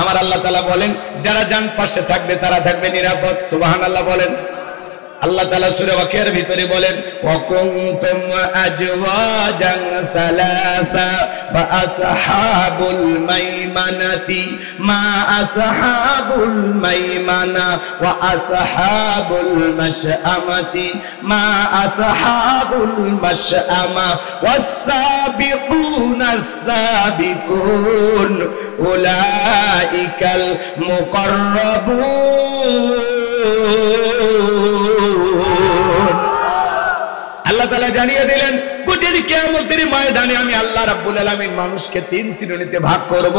আমার আল্লাহ তাআলা বলেন যারা ডান পাশে থাকবে তারা থাকবে নিরাপদ। সুবহানাল্লাহ বলেন। আল্লাহ তাআলা সূরা ওয়াকিয়ার ভিতরে বলেন ওয়া কুনতুম আজওয়াজান সালাসা ওয়া আসহাবুল মাইমানাতি মা আসহাবুল মাইমানা ওয়া আসহাবুল মাশআমাতি মা আসহাবুল মাশআমা ওয়াস সাবিকুনাস সাবিকুন উলাইকাল মুকাররাবুন। আল্লাহ তাআলা জানিয়ে দিলেন কঠিন কিয়ামতের ময়দানে আমি আল্লাহ রাব্বুল আলামিন মানুষকে 3 শ্রেণীতে ভাগ করব।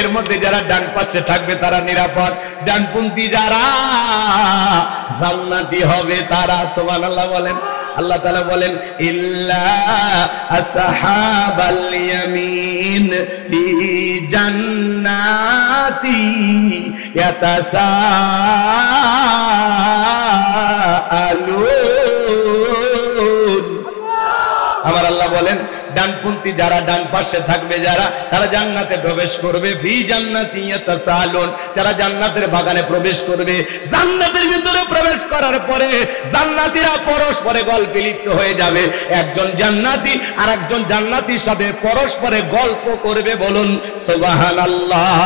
এর মধ্যে যারা ডান পাশে থাকবে তারা নিরাপদ, ডানপন্থী যারা জান্নাতি হবে তারা। সুবহানাল্লাহ বলেন। আল্লাহ তাআলা বলেন ইল্লা আসহাবাল ইয়ামিন ফি জান্নাতি ইয়াতাসাআলুন। আমার আল্লাহ বলেন ডানপন্থী যারা, ডান পাশে থাকবে যারা, তারা জান্নাতে প্রবেশ করবে। ফি জান্নাতি ইয়াতাসালুন, যারা জান্নাতের বাগানে প্রবেশ করবে। জান্নাতের ভিতরে প্রবেশ করার পরে জান্নাতীরা পরস্পরে গল্পে লিপ্ত হয়ে যাবে। একজন জান্নাতি আর একজন জান্নাতীর সাথে পরস্পরে গল্প করবে। বলুন সুবহানাল্লাহ।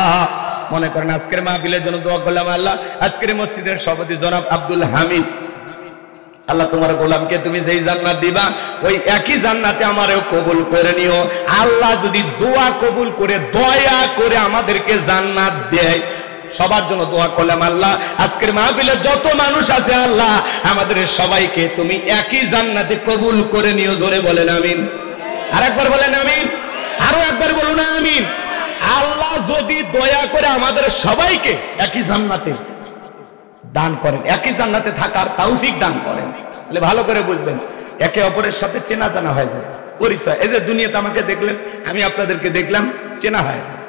মনে করেন আজকের মাহফিলের জন্য দোয়া করলাম, আল্লাহ আজকের মসজিদের সভাপতি জনাব আব্দুল হামিদ, আল্লাহ তোমার গোলামকে তুমি যেই জান্নাত দিবা ওই একই জান্নাতে আমারও কবুল করে নিও। আল্লাহ যদি দোয়া কবুল করে দয়া করে আমাদেরকে জান্নাত দেয়, সবার জন্য দোয়া করলাম, আল্লাহ আজকের মাহফিলে যত মানুষ আছে আল্লাহ আমাদের সবাইকে তুমি একই জান্নাতে কবুল করে নিও। জোরে বলেন আমিন। আরেকবার বলেন আমিন। আরো একবার বলুন আমিন। আল্লাহ যদি দয়া করে আমাদের সবাইকে একই জান্নাতে দান করেন, একই জান্নাতে থাকার তৌফিক দান করেন, তাহলে ভালো করে বুঝবেন একে অপরের সাথে চেনা জানা হয়ে যায়, পরিচয়। এই যে দুনিয়াতে আমাকে দেখলেন, আমি আপনাদেরকে দেখলাম, চেনা হয়ে যায়।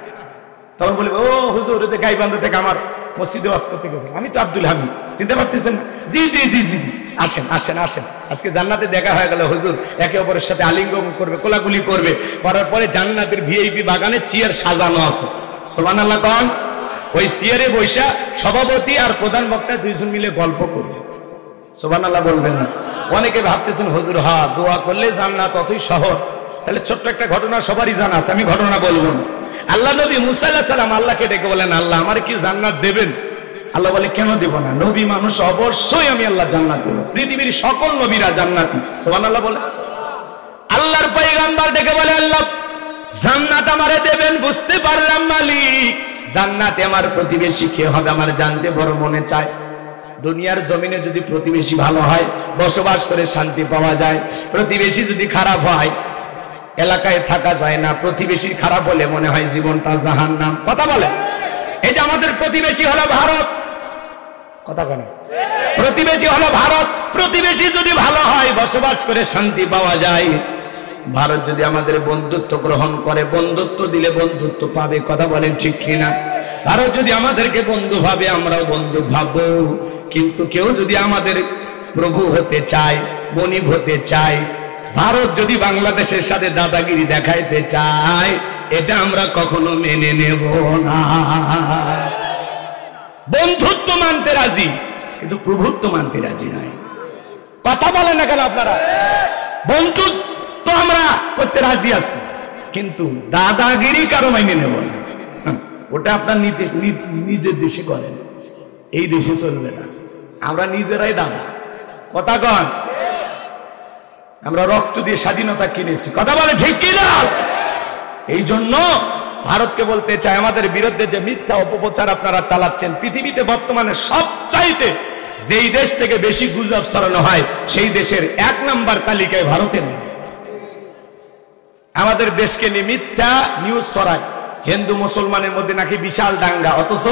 তখন বলবে ও হুজুর এতে গাইবান্ধা থেকে আমার মসজিদে ওয়াজ করতে গেছেন, আমি তো আব্দুল হামিদ, চিনতে পারতেছেন? জি জি জি জি জি, আসেন আসেন আসেন। আজকে জান্নাতে দেখা হয়ে গেল, হুজুর একে অপরের সাথে আলিঙ্গন করবে, কোলাকুলি করবে, করার পরে জান্নাতের ভিআইপি বাগানে চেয়ার সাজানো আছে। সুবহানাল্লাহ কোন? ওই চেয়ারে বৈশা সভাপতি আর প্রধান বক্তা দুইজন মিলে গল্প করবে। সুবহানাল্লাহ বলবেন না? অনেকে ভাবতেছেন হুজুর হ্যাঁ দোয়া করলে জান্নাত অতই সহজ। তাহলে ছোট্ট একটা ঘটনা সবারই জানা আছে, আমি ঘটনা বলবো না। আল্লাহ নবী মুসা আলাইহিস সালাম আল্লাহকে ডেকে বলেন, আল্লাহ আমার কি জান্নাত দেবেন? আল্লাহ বলে কেন দেব না, নবী মানুষ অবশ্যই আমি আল্লাহ জান্নাত দেব। পৃথিবীর সকল নবীরা জান্নাতি। সুবহানাল্লাহ বলে। আল্লাহর পয়গম্বর ডেকে বলে, আল্লাহ জান্নাত আমারে দেবেন বুঝতে পারলাম মালিক, জান্নাতে আমার প্রতিবেশী কে হবে আমার জানতে বড় মনে চায়। দুনিয়ার জমিনে যদি প্রতিবেশী ভালো হয় বসবাস করে শান্তি পাওয়া যায়, প্রতিবেশী যদি খারাপ হয় এলাকায় থাকা যায় না, প্রতিবেশী খারাপ হলে মনে হয় জীবনটা জাহান্নাম। কথা বলে। এই যে আমাদের প্রতিবেশী হলো ভারত, কথা বলে, প্রতিবেশী হলো ভারত। প্রতিবেশী যদি ভালো হয় বসবাস করে শান্তি পাওয়া যায়। ভারত যদি আমাদের বন্ধুত্ব গ্রহণ করে, বন্ধুত্ব দিলে বন্ধুত্ব পাবে। কথা বলেন ঠিক কিনা? ভারত যদি আমাদেরকে বন্ধু ভাবে আমরাও বন্ধু ভাববো। কিন্তু কেউ যদি আমাদের প্রভু হতে চায়, মনিব হতে চায়, ভারত যদি বাংলাদেশের সাথে দাদাগিরি দেখাইতে চায়, এটা আমরা কখনো মেনে নেব না। বন্ধুত্ব মানতে রাজি কিন্তু প্রভুত্ব মানতে রাজি নাই। কথা বলেন না কেন আপনারা? বন্ধুত্ব আমরা করতে রাজি আছি কিন্তু দাদাগিরি কারো মাইনে নেব না। ওটা আপনার নিজের দেশে করেন, এই দেশে চলবে না। আমরা নিজেরাই দাদা। কথা কন? আমরা রক্ত দিয়ে স্বাধীনতা কিনেছি। কথা বলে ঠিক কিনা? এই জন্য ভারতকে বলতে চাই, আমাদের বিরুদ্ধে যে মিথ্যা অপপ্রচার আপনারা চালাচ্ছেন, পৃথিবীতে বর্তমানে সবচাইতে যেই দেশ থেকে বেশি গুজব ছড়ানো হয় সেই দেশের 1 নাম্বার তালিকায় ভারতের নাম। আমাদের দেশকে নিয়ে মিথ্যা নিউজ ছড়ায়, হিন্দু মুসলমানের মধ্যে নাকি বিশাল দাঙ্গা, অথচ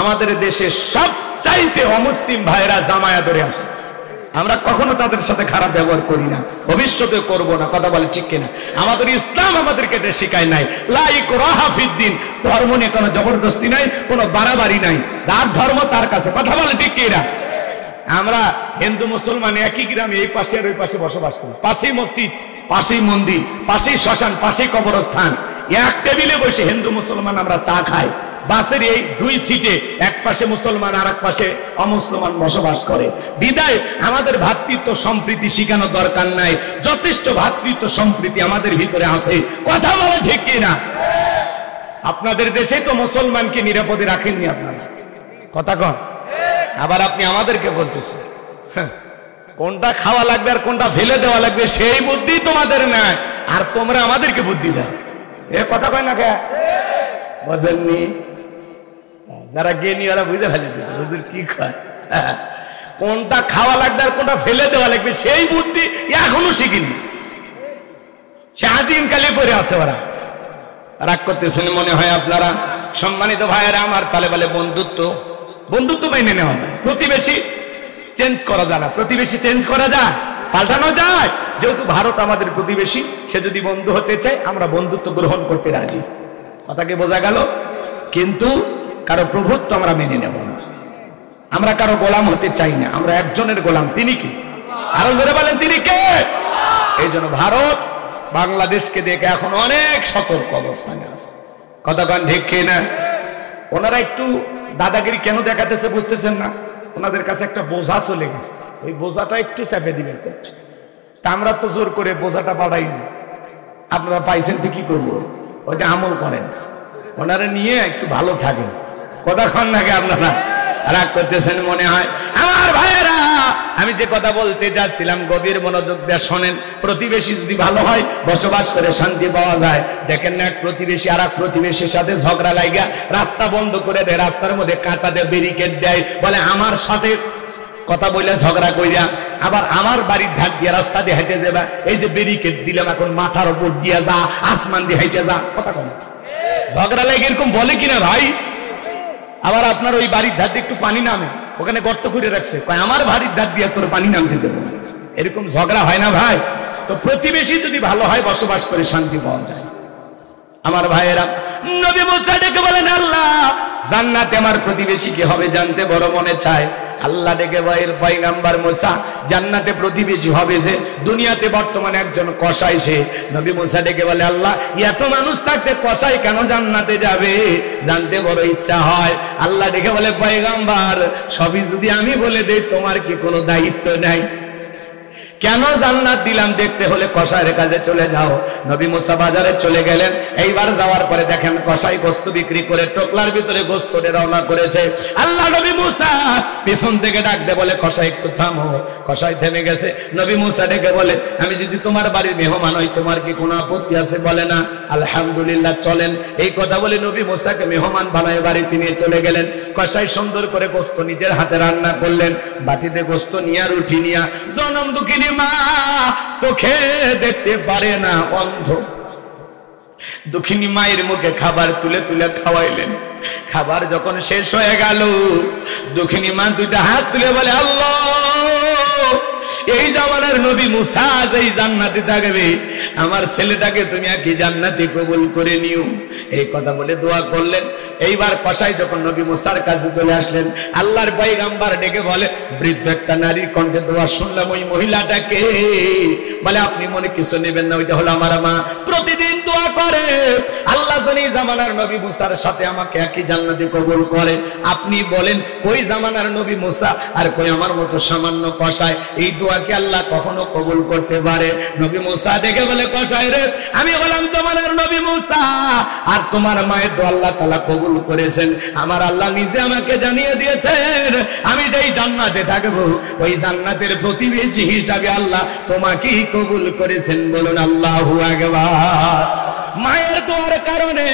আমাদের দেশে সবচাইতে অমুসলিম ভাইরা জামায়া ধরে আসে। আমরা কখনো তাদের সাথে খারাপ ব্যবহার করি না, ভবিষ্যতে করব না। কথা বলে ঠিক কিনা? আমাদের ইসলাম আমাদেরকে এটা শেখায় নাই। লা ইকরাহা ফিদ্দিন, ধর্ম নিয়ে কোনো জবরদস্তি নাই, কোনো বাড়াবাড়ি নাই, যার ধর্ম তার কাছে। কথা বলে ঠিক কিনা? আমরা হিন্দু মুসলমান একই গ্রামে এই পাশে আর ওই পাশে বসবাস করি, পাশেই মসজিদ, পাশেই মন্দির, পাশেই শ্মশান, পাশেই কবরস্থান। এক টেবিলে বসে হিন্দু মুসলমান আমরা চা খাই। বাসের এই 2 সিটে এক পাশে মুসলমান আর এক পাশে অমুসলমান বসবাস করে। বিদায় আমাদের ভ্রাতৃত্ব সম্প্রীতি শিখানো দরকার নাই, যথেষ্ট ভ্রাতৃত্ব সম্প্রীতি আমাদের ভিতরে আছে। কথা বলে ঠিক কিনা? আপনাদের দেশে তো মুসলমানকে নিরাপদে রাখেননি আপনারা। কথা কন? আবার আপনি আমাদেরকে বলতেছেন কোনটা খাওয়া লাগবে আর কোনটা ফেলে দেওয়া লাগবে সেই বুদ্ধি তোমাদের নাই, আর তোমরা আমাদেরকে বুদ্ধি দাও। এ কথা কয় না কে? বুঝেননি? যারা জ্ঞানী ওরা বুঝে ফেলেছে হুজুর কি কয়। কোনটা খাওয়া লাগবে আর কোনটা ফেলে দেওয়া লাগবে সেই বুদ্ধি এখনো শিখিনি। সারাদিন কালে পড়ে আছে ওরা। রাগ করতেছেন মনে হয় আপনারা? সম্মানিত ভাইয়েরা আমার, তাহলে বলে বন্ধুত্ব মেনে নেওয়া যায়, প্রতিবেশী চেঞ্জ করা যায় না। প্রতিবেশী চেঞ্জ করা যায়, পাল্টানো যায়। যেহেতু ভারত আমাদের প্রতিবেশী, সে যদি বন্ধু হতে চায় আমরা বন্ধুত্ব গ্রহণ করতে রাজি। কথাকে বোঝা গেল? কিন্তু কারো প্রভুত্ব আমরা মেনে নেব না, আমরা কারো গোলাম হতে চাই না। আমরা একজনের গোলাম, তিনি কি? আরো জোরে বলেন তিনি কে? এই জন্য ভারত বাংলাদেশকে দেখে এখন অনেক সতর্ক অবস্থানে আছে। কতক্ষণ ঠিক কিনা? ওনারা একটু দাদাগিরি কেন দেখাতেছে বুঝতেছেন না? ওনাদের কাছে একটা বোঝা চলে গেছে, ওই বোঝাটা একটু চেপে দিবেন। তা আমরা তো জোর করে বোঝাটা বাড়াইনি, আপনারা পাইছেন তো কি করবো, ওইটা আমল করেন, ওনারা নিয়ে একটু ভালো থাকেন। কতক্ষণ নাকি আপনারা রাগ করতেছেন মনে হয়? আমার ভাইয়েরা, আমি যে কথা বলতে যাচ্ছিলাম গভীর মনোযোগ দিয়ে শোনেন। প্রতিবেশী যদি ভালো হয়, বসবাস করে শান্তি পাওয়া যায়। দেখেন না, এক প্রতিবেশী আর এক প্রতিবেশীর সাথে ঝগড়া লাগা রাস্তা বন্ধ করে দেয়, রাস্তার মধ্যে কাঁটা দিয়ে ব্যারিকেড দেয়, বলে আমার সাথে কথা বলে ঝগড়া কইরা আবার আমার বাড়ির ধার দিয়ে রাস্তা দিয়ে হেঁটে যাবা, এই যে ব্যারিকেড দিলাম এখন মাথার উপর দিয়ে যা, আসমান দিয়ে হেঁটে যা। কথা কম ঝগড়া লাগে এরকম বলে কিনা ভাই? আবার আপনার ওই বাড়ির ধার দিয়ে একটু পানি নামে, ওখানে গর্ত করে রাখছে, কয় আমার বাড়ির ধার দিয়ে তোর পানি নামতে দেবো। এরকম ঝগড়া হয় না ভাই? তো প্রতিবেশী যদি ভালো হয়, বসবাস করে শান্তি পাওয়া যায়। আমার ভাইয়েরা, নবী মুসা ডেকে বলেন, আল্লাহ জান্নাতে আমার প্রতিবেশী কি হবে জানতে বড় মনে চায়। আল্লাহ ডেকে বলেন, পয়গম্বর মুসা জান্নাতে প্রতিবেশী হবে যে দুনিয়াতে বর্তমানে একজন কসাই। সে নবী মুসা ডেকে বলে, আল্লাহ এত মানুষ থাকতে কসাই কেন জান্নাতে যাবে জানতে বড় ইচ্ছা হয়। আল্লাহ ডেকে বলে, পয়গম্বর সবই যদি আমি বলে দেই, তোমার কি কোনো দায়িত্ব নাই? কেন জান্নাত দিলাম দেখতে হলে কসাইয়ের কাছে চলে যাও। নবী মুসা বাজারে চলে গেলেন। এইবার যাওয়ার পরে দেখেন কসাই গোস্ত বিক্রি করে টোকলার ভিতরে গোস্ত রওনা করেছে। আল্লাহ নবী মুসা পিছন থেকে ডাক দে বলে, কসাই একটু থামো। কসাই থেমে গেছে। নবী মুসা ডেকে বলে, আমি যদি তোমার বাড়ির মেহমান হই, তোমার কি কোনো আপত্তি আছে? বলে না। আলহামদুলিল্লাহ, চলেন। এই কথা বলে নবী মুসাকে মেহমান বানায় বাড়িতে নিয়ে চলে গেলেন। কসাই সুন্দর করে গোস্ত নিজের হাতে রান্না করলেন। বাটিতে গোস্ত নিয়ে রুটি নিয়ে, জনম দুঃখিনী মা চোখে দেখতে পারে না, অন্ধ। দুঃখিনী মায়ের মুখে খাবার তুলে তুলে খাওয়াইলেন। খাবার যখন শেষ হয়ে গেল, দুঃখিনী মা দুইটা হাত তুলে বলে, আল্লাহ এই জামানার নবী মুসা যেই জান্নাতে থাকবে, আমার ছেলেটাকে তুমি কি জান্নাতে কবুল করে নিও। এই কথা বলে দোয়া করলেন। এইবার কসাই যখন নবী মুসার কাছে চলে আসলেন, আল্লাহর পয়গম্বর ডেকে বলে, বৃদ্ধ একটা নারীর কণ্ঠে দোয়া শুনলাম, ওই মহিলাটাকে বলে, আপনি মনে কিছু নেবেন না, ওইটা হলো আমার মা। প্রতিদিন দোয়া করে, আল্লাহ জানি জামানার নবী মুসার সাথে আমাকে একই জান্নাতে কবুল করে। আপনি বলেন, কই জামানার নবী মুসা আর কই আমার মতো সামান্য কসাই, এই দোয়াকে আল্লাহ কখনো কবুল করতে পারে? নবী মুসা ডেকে বলে, কসাই রে, আমি বললাম জামানার নবী মুসা আর তোমার মায়ের দোয়া আল্লাহ তাআলা কবুল করেছেন। আমার আল্লাহ নিজে আমাকে জানিয়ে দিয়েছেন, আমি যেই জান্নাতে থাকবো, ওই জান্নাতের প্রতিবেশী হিসাবে আল্লাহ তোমাকেই কবুল করেছেন। বলুন আল্লাহু আকবার। মায়ের দোয়ার কারণে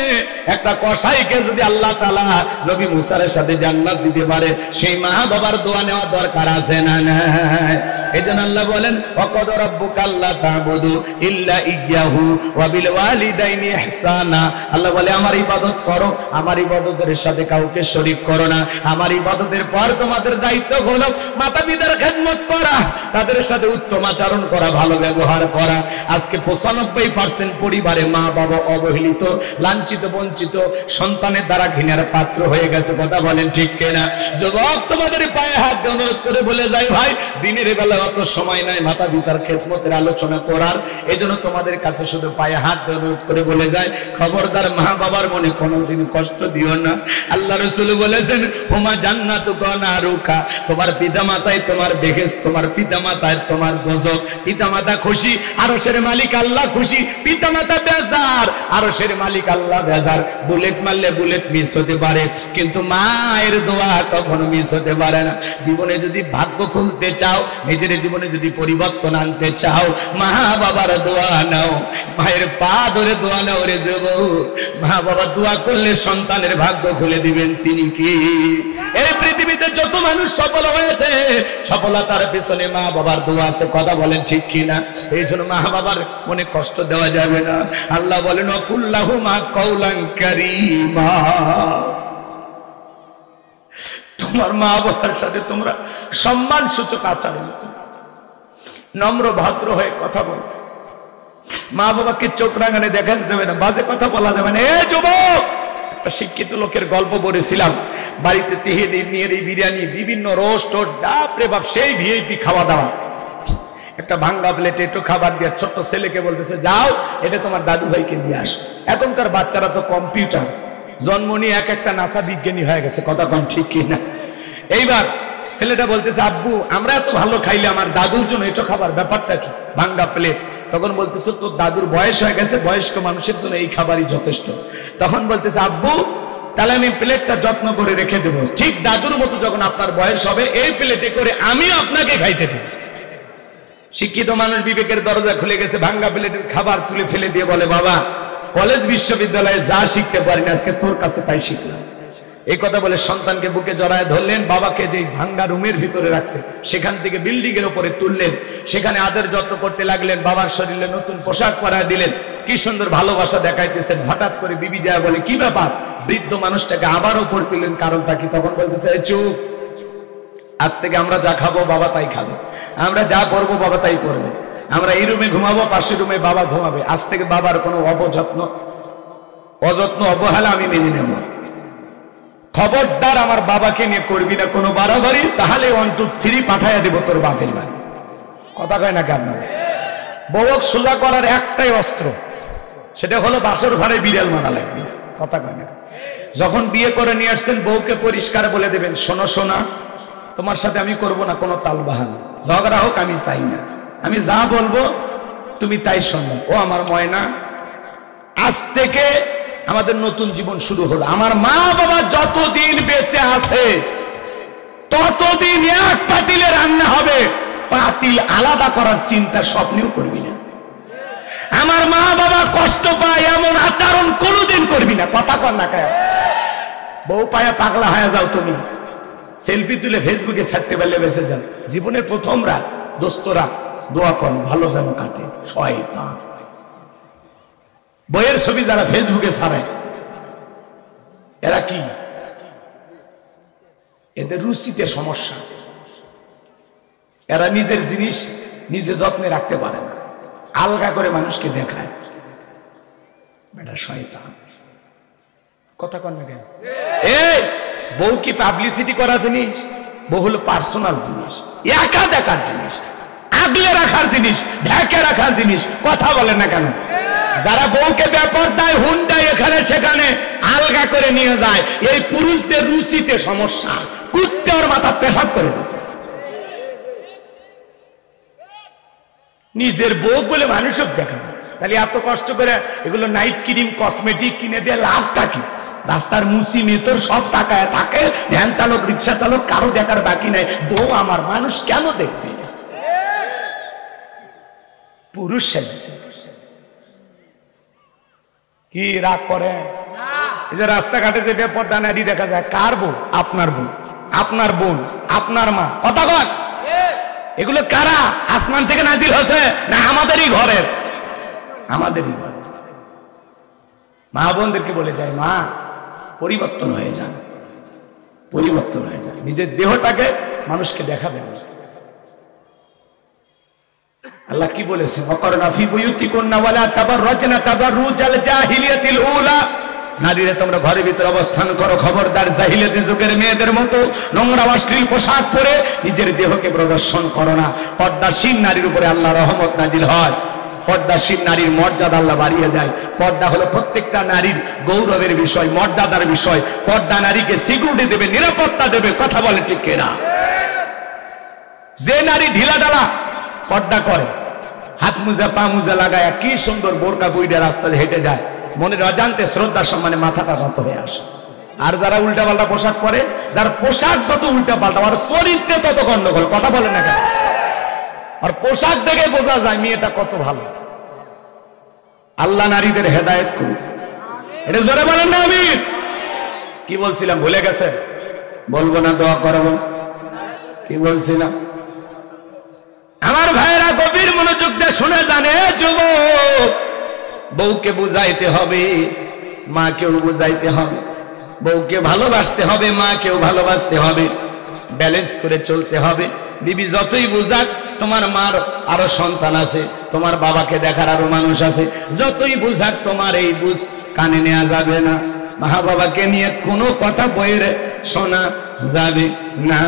একটা কসাইকে যদি আল্লাহ তাআলা নবী মুসার সাথে জান্নাত দিতে পারে, সেই মা বাবার দোয়া নেওয়া দরকার আছে না নাই? এজন্য আল্লাহ বলেন, ওয়াকাদ রাব্বুকা আল্লা তা'বুদু ইল্লা ইয়্যাহু ওয়া বিল ওয়ালিদাইনি ইহসানা। আল্লাহ বলে, আমার ইবাদত করো, আমার ইবাদতের সাথে কাউকে শরীক করো না। আমার ইবাদতের পর তোমাদের দায়িত্ব হলো মাতা পিতার খেদমত করা, তাদের সাথে উত্তম আচরণ করা, ভালো ব্যবহার করা। আজকে 95% পরিবারে মা বাবা অবহেলিত, লাঞ্ছিত, বঞ্চিত, সন্তানের দ্বারা ঘৃণার পাত্র হয়ে গেছে। কথা বলেন ঠিক কিনা? যুবক, তোমাদের পায়ে হাত দিয়ে অনুরোধ করে বলে যাই, ভাই দিনের বেলা অত সময় নাই মাতা পিতার খেদমতের আলোচনা করার। এজন্য তোমাদের কাছে শুধু পায়ে হাত দিয়ে অনুরোধ করে বলে যায়, খবরদার মা বাবার মনে কোনোদিন কষ্ট দিও না। আল্লাহ রাসূল বলেছেন, হুমা জান্নাতুকা নারুকা, তোমার পিতা মাতায় তোমার বেহেশত, তোমার পিতা মাতায় তোমার দোজখ। পিতা মাতা খুশি, আরশের মালিক আল্লাহ খুশি। পিতা মাতা বেজার, আরশের মালিক আল্লাহ বেজার। বুলেট মারলে বুলেট মিস হতে পারে, কিন্তু মায়ের দোয়া কখনো মিস হতে পারে না। জীবনে যদি ভাগ্য খুলতে চাও, নিজের জীবনে যদি পরিবর্তন আনতে চাও, মা বাবার দোয়া নাও, মায়ের পা ধরে দোয়া নাও রে যুবক। মা বাবা দোয়া করলে সন্তানের ভাগ্য খুলে দিবেন তিনি কি? এই পৃথিবীতে যত মানুষ সফল হয়েছে, সফলতার পেছনে মা বাবার দোয়া আছে। কথা বলেন ঠিক কিনা? এই জন্য মা বাবার মনে কষ্ট দেওয়া যাবে না। আল্লাহ বলেন, ওয়াকুল্লাহুমা কাওলান কারীমা। তোমার মা বাবার সাথে তোমরা সম্মান সূচক আচরণ করো, নম্র ভদ্র হয়ে কথা বলো। মা বাবাকে চোখ রাঙানে দেখা যাবে না, বাজে কথা বলা যাবে না। এ যুবক, একটা শিক্ষিত লোকের গল্প পড়েছিলাম, বাড়িতে তেহেদি, নিয়ে বিরিয়ানি, বিভিন্ন রোস্ট টোস্ট, বাপরে বাপ, সেই ভিআইপি খাওয়া দাওয়া। একটা ভাঙ্গা প্লেটে একটু খাবার দিয়ে ছোট্ট ছেলেকে বলতেছে যাও এটা তোমার দাদু ভাইকে দিয়ে আসো। এখনকার বাচ্চারা তো কম্পিউটার, জন্ম নিয়ে এক একটা নাসা বিজ্ঞানী হয়ে গেছে, কথা কম ঠিক কিনা? এইবার ছেলেটা বলতেছে আব্বু আমরা এত ভালো খাইলে আমার দাদুর জন্য এটা খাবার ব্যাপারটা কি? ভাঙ্গা প্লেট। তখন বলতেছে তোর দাদুর বয়স হয়ে গেছে, বয়স্ক মানুষের জন্য এই খাবারই যথেষ্ট। তখন বলতেছে আব্বু তাহলে আমি প্লেটটা যত্ন করে রেখে দেবো, ঠিক দাদুর মতো যখন আপনার বয়স হবে এই প্লেটে করে আমি আপনাকে খাইতে দেব। শিক্ষিত মানুষ বিবেকের দরজা খুলে গেছে, ভাঙ্গা প্লেটের খাবার তুলে ফেলে দিয়ে বলে বাবা কলেজ বিশ্ববিদ্যালয়ে যা শিখতে পারিনি আজকে তোর কাছে তাই শিখলাম। এই কথা বলে সন্তানকে বুকে জড়ায় ধরলেন, বাবাকে যে ভাঙ্গা রুমের ভিতরে রাখছে সেখান থেকে বিল্ডিং এর উপরে তুললেন, সেখানে আদর যত্ন করতে লাগলেন, বাবার শরীরে নতুন পোশাক পরায় দিলেন, কি সুন্দর ভালোবাসা দেখাইতেছেন। হঠাৎ করে বিবি যায় বলে কি ব্যাপার? বৃদ্ধ মানুষটাকে আবারও উপর তুললেন, কারণটা কি? তখন বলতেছে চুপ, আজ থেকে আমরা যা খাবো বাবা তাই খাবো, আমরা যা করবো বাবা তাই করবে, আমরা এই রুমে ঘুমাবো পাশের রুমে বাবা ঘুমাবে, আজ থেকে বাবার কোনো অযত্ন অবহেলা আমি মেনে নেব। খবরদার আমার বাবাকে নিয়ে করবি না কোনো বাড়াবাড়ি, তাহলে 1 2 3 পাঠাইয়া দেব তোর বাপের বাড়ি। কথা কয় না কেন? বউক সোজা করার একটাই অস্ত্র, সেটা হলো বাসর ঘরে বিড়াল মারা লাগবে। কথা কয় না? যখন বিয়ে করে নিয়ে আসতেন বউকে পরিষ্কার বলে দেবেন শোনো সোনা তোমার সাথে আমি করব না কোনো তালবাহান, ঝগড়া হোক আমি চাই না, আমি যা বলবো তুমি তাই শোনো। ও আমার ময়না, আজ থেকে আমাদের নতুন জীবন শুরু হলো। আমার মা বাবা যতদিন বেঁচে আছে ততদিন এক পাতিলে রান্না হবে, পাতিল আলাদা করার চিন্তা স্বপ্নেও করবি না। আমার মা বাবা কষ্ট পায় এমন আচরণ কোনোদিন করবি না। কথা কর না কেন? বউ পায়া পাগলা হয়ে যাও তুমি, সেলফি তুলে ফেসবুকে ছাড়তে পারলে বেঁচে যান। জীবনের প্রথম রাত দোস্তরা দোয়া কর ভালো যেন কাটে। শয়তান বইয়ের ছবি যারা ফেসবুকে ছাড়ে এরা কি? এদের রুচিতে সমস্যা, এরা নিজের জিনিস নিজে যত্নে রাখতে পারে না, আলগা করে মানুষকে দেখায়। বেটা শয়তান। কথা কন না কেন? এই বউ কি পাবলিসিটি করা জিনিস? বউ হলো পার্সোনাল জিনিস, একা দেখার জিনিস, আগলে রাখার জিনিস, ঢেকে রাখার জিনিস। কথা বলেন না কেন? যারা বউকে বেপরদায় হুন্ডায় এখানে সেখানে আলগা করে নিয়ে যায়, এই পুরুষদের রুচিতে সমস্যা। কুত্তে ওর মাথা পেশাব করে দিচ্ছে। নিজের বউ বলে মানুষও দেখে না, তাহলে এত কষ্ট করে এগুলো নাইট ক্রিম কসমেটিক কিনে দিয়ে লাভটা কি? রাস্তার মুসি মেতর সব টাকায় থাকে, ভ্যান চালক রিক্সা চালক কারো দেখার বাকি নাই। বউ আমার, মানুষ কেন দেখবে? পুরুষ সাজছে কি রাগ করে? এই যে রাস্তাঘাটে যে বেপরদা নারী দেখা যায়, কার বউ? আপনার বউ, আপনার বোন, আপনার মা। কথা কন, এগুলো কারা? আসমান থেকে নাজিল হয়েছে না আমাদেরই ঘরের? আমাদেরই ঘর। মা বোনদেরকে বলে যায় মা পরিবর্তন হয়ে যান, পরিবর্তন হয়ে যান, নিজের দেহটাকে মানুষকে দেখাবেন। আল্লাহ কি বলেছেন? ওয়াকরনা ফি বুয়ুতিকুন্না ওয়ালা তাবাররাজনা তাবাররুজাল জাহিলিয়াতিল উলা। নারীরা তোমরা ঘরের ভিতরে অবস্থান করো, খবরদার জাহিলিয়াতি যুগের মেয়েদের মতো নোংরা অশ্লীল পোশাক পরে নিজের দেহকে প্রদর্শন করো না। পর্দাশীল নারীর উপরে আল্লাহ রহমত নাজিল হয়, পর্দাশীল নারীর মর্যাদা আল্লাহ বাড়িয়ে দেয়। পর্দা হলো প্রত্যেকটা নারীর গৌরবের বিষয়, মর্যাদার বিষয়। পর্দা নারীকে সিকিউরিটি দেবে, নিরাপত্তা দেবে। কথা বলে ঠিক কিনা? যে নারী ঢিলা ঢালা পর্দা করে, হাত মুজা পা মুজা লাগায় কি সুন্দর বোরকা বইটা রাস্তায় হেঁটে যায়, মনের অজান্তে শ্রদ্ধা সম্মানে মাথাটা নত হয়ে আসে। আর যারা উল্টা পাল্টা পোশাক পরে, যার পোশাক যত উল্টা পাল্টা আর চরিত্রে তত গন্ডগোল। কথা বলে না কেন? আর পোশাক দেখে বোঝা যায় মেয়েটা কত ভালো। আল্লাহ নারীদের হেদায়েত করুন। এটা জোরে বলেন না? আমি কি বলছিলাম ভুলে গেছে? বলবো না, দোয়া করবো। কি বলছিলাম? আমার ভাইরা গভীর মনোযোগ দিয়ে শুনে জানে, যুবক বউকে বুঝাইতে হবে, মাকেও বুঝাইতে হবে, বউকে ভালোবাসতে হবে, মাকেও ভালোবাসতে হবে, ব্যালেন্স করে চলতে হবে। বিবি যতই বুঝাক তোমার মার আরো সন্তান আছে, তোমার বাবাকে দেখার আরো মানুষ আছে, যতই বুঝাক তোমার এই বুঝ কানে নেওয়া যাবে না। মা বাবাকে নিয়ে কোনো কথা বইয়ের শোনা যাবে না।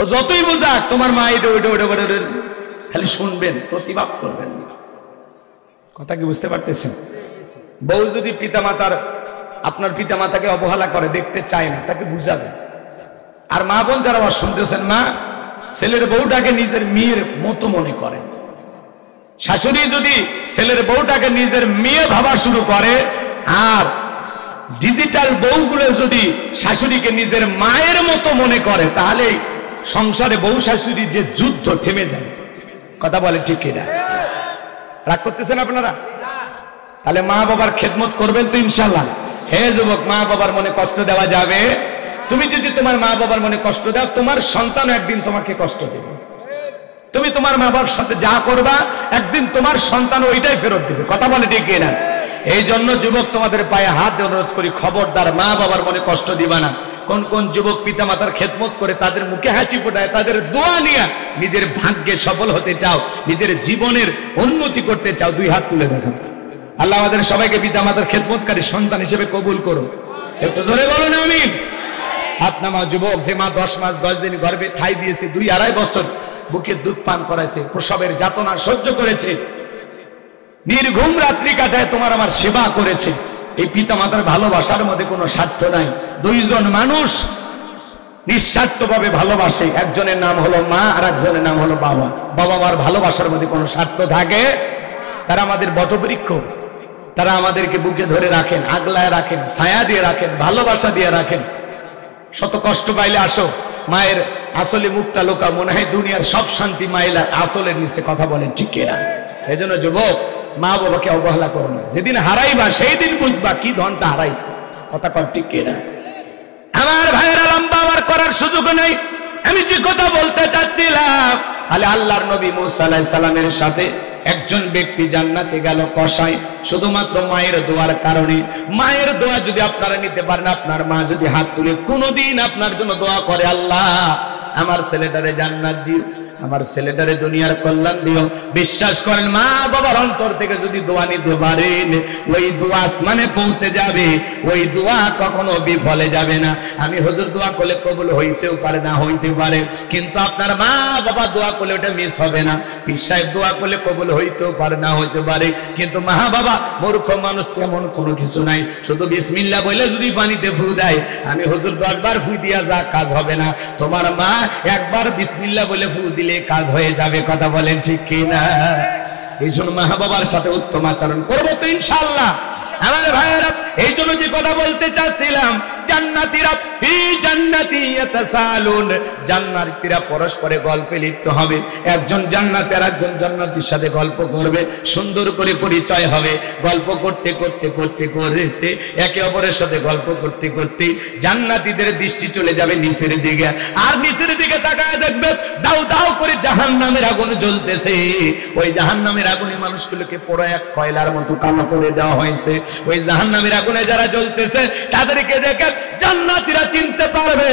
ও যতই বোঝাক তোমার মা এটা ওইটা ওইটা ওইটা, খালি শুনবেন, প্রতিবাদ করবেন। কথা কি বুঝতে পারতেছেন? বউ যদি পিতামাতার, আপনার পিতামাতাকে অবহেলা করে, দেখতে চায় না, তাকে বুঝাবে। আর মা বোন যারা আবার শুনতেছেন, মা ছেলের বউটাকে নিজের মেয়ের মতো মনে করেন। শাশুড়ি যদি ছেলের বউটাকে নিজের মেয়ে ভাবা শুরু করে, আর ডিজিটাল বউগুলো যদি শাশুড়িকে নিজের মায়ের মতো মনে করে, তাহলে সংসারে বউ শাশুড়ির যে যুদ্ধ থেমে যায়। কথা বলে ঠিক কিনা? রাগ করতেছেন আপনারা? তাহলে মা বাবার খেদমত করবেন তো ইনশাল্লাহ? হে যুবক, মা বাবার মনে কষ্ট দেওয়া যাবে? তুমি যদি তোমার মা বাবার মনে কষ্ট দাও, তোমার সন্তান একদিন তোমাকে কষ্ট দেবে। তুমি তোমার মা বাবার সাথে যা করবা, একদিন তোমার সন্তান ওইটাই ফেরত দিবে। কথা বলে ঠিক কিনা? এই জন্য যুবক, তোমাদের পায়ে হাত দিয়ে অনুরোধ করি, খবরদার মা বাবার মনে কষ্ট দিবা না। কোন কোন যুবক পিতা মাতার খেদমত করে, তাদের মুখে হাসি ফোটায়, তাদের দোয়া নিয়ে নিজের ভাগ্যে সফল হতে চাও, নিজের জীবনের উন্নতি করতে চাও, দুই হাত তুলে দেখো। আল্লাহ আমাদের সবাইকে পিতা মাতার খেদমতকারী সন্তান হিসেবে কবুল করো। একটু জোরে বলো না আমিন। হাত নামাও যুবক, যে মা 10 মাস 10 দিন গর্ভে ঠাই দিয়েছে, 2-2.5 বছর বুকে দুধ পান করাইছে, প্রসবের যাতনা সহ্য করেছে, নির্ঘুম রাত্রি কাটায় তোমার আমার সেবা করেছে। এই পিতা মাতার ভালোবাসার মধ্যে কোনো স্বার্থ নাই। দুইজন মানুষ নিঃস্বার্থভাবে ভালোবাসে, একজনের নাম হলো মা আর একজনের নাম হলো বাবা। বাবা মার ভালোবাসার মধ্যে কোনো স্বার্থ থাকে? তারা আমাদের বটবৃক্ষ, তারা আমাদেরকে বুকে ধরে রাখেন, আগলায় রাখেন, ছায়া দিয়ে রাখেন, ভালোবাসা দিয়ে রাখেন। শত কষ্ট পাইলে আসো, মায়ের আসলে মুখটা লোকা, মনে হয় দুনিয়ার সব শান্তি মায়ের আসলের নিচে। কথা বলেন ঠিক কিনা? এই জন্য যুবক, মা বাবাকে অবহেলা করো না। যেদিন হারাইবা সেই দিন বুঝবা কি ধনটা হারাইছে। কথা কর ঠিক কিনা? আমার ভাইয়েরা, লম্বা আমার করার সুযোগ নেই। আমি যে কথা বলতে চাচ্ছিলাম, তাহলে আল্লাহর নবী মুসা আলাইহিস সালামের সাথে একজন ব্যক্তি জান্নাতে গেল কষায়, শুধুমাত্র মায়ের দোয়ার কারণে। মায়ের দোয়া যদি আপনারা নিতে পারেন, আপনার মা যদি হাত তুলে কোনোদিন আপনার জন্য দোয়া করে, আল্লাহ আমার ছেলেটারে জান্নাত দিও, আমার ছেলেটারে দুনিয়ার কল্যাণ দিও, বিশ্বাস করেন মা বাবার অন্তর থেকে যদি দোয়া নিতে পারেন, ওই দোয়া আসমানে পৌঁছে যাবে, ওই দোয়া কখনো বিফলে যাবে না। আমি হুজুর দোয়া করলে কবুল হইতেও পারে, না হইতে পারে, কিন্তু আপনার মা বাবা দোয়া করলে ওটা মিস হবে না। পীর সাহেব দোয়া করলে কবুল হইতেও পারে, না হইতে পারে, কিন্তু মা বাবা মূর্খ মানুষ তেমন কোনো কিছু নাই। শুধু বিসমিল্লাহ বলে যদি পানিতে ফু দেয়, আমি হুজুর 10 বার ফু দিয়া যা কাজ হবে না, তোমার মা একবার বিসমিল্লাহ বলে ফু দিলে কাজ হয়ে যাবে। কথা বলেন ঠিক কিনা? এই জন্য মা বাবার সাথে উত্তম আচরণ করবো তো ইনশাআল্লাহ। আমার ভাইয়েরা, এই জন্য যে কথা বলতে চাচ্ছিলাম, জান্নাতীরা ফি জান্নাতি ইয়াতাসালুন, জান্নাতীরা পরস্পরে গল্পে লিপ্ত হবে। একজন জান্নাতি আর একজন জান্নাতীর সাথে গল্প করবে, সুন্দর করে পরিচয় হবে। গল্প করতে করতে করতে করতে একে অপরের সাথে গল্প করতে করতে জান্নাতীদের দৃষ্টি চলে যাবে নিচের দিকে, আর নিচের দিকে তাকায় দেখবে দাউ দাউ করে জাহান্নামের আগুন জ্বলতেছে। ওই জাহান্নামের আগুনে মানুষগুলোকে পুরো এক কয়লার মতো কালো করে দেওয়া হয়েছে। ওই জাহান্নামের আগুনে যারা জ্বলতেছে তাদেরকে দেখে জান্নাতীরা চিনতে পারবে।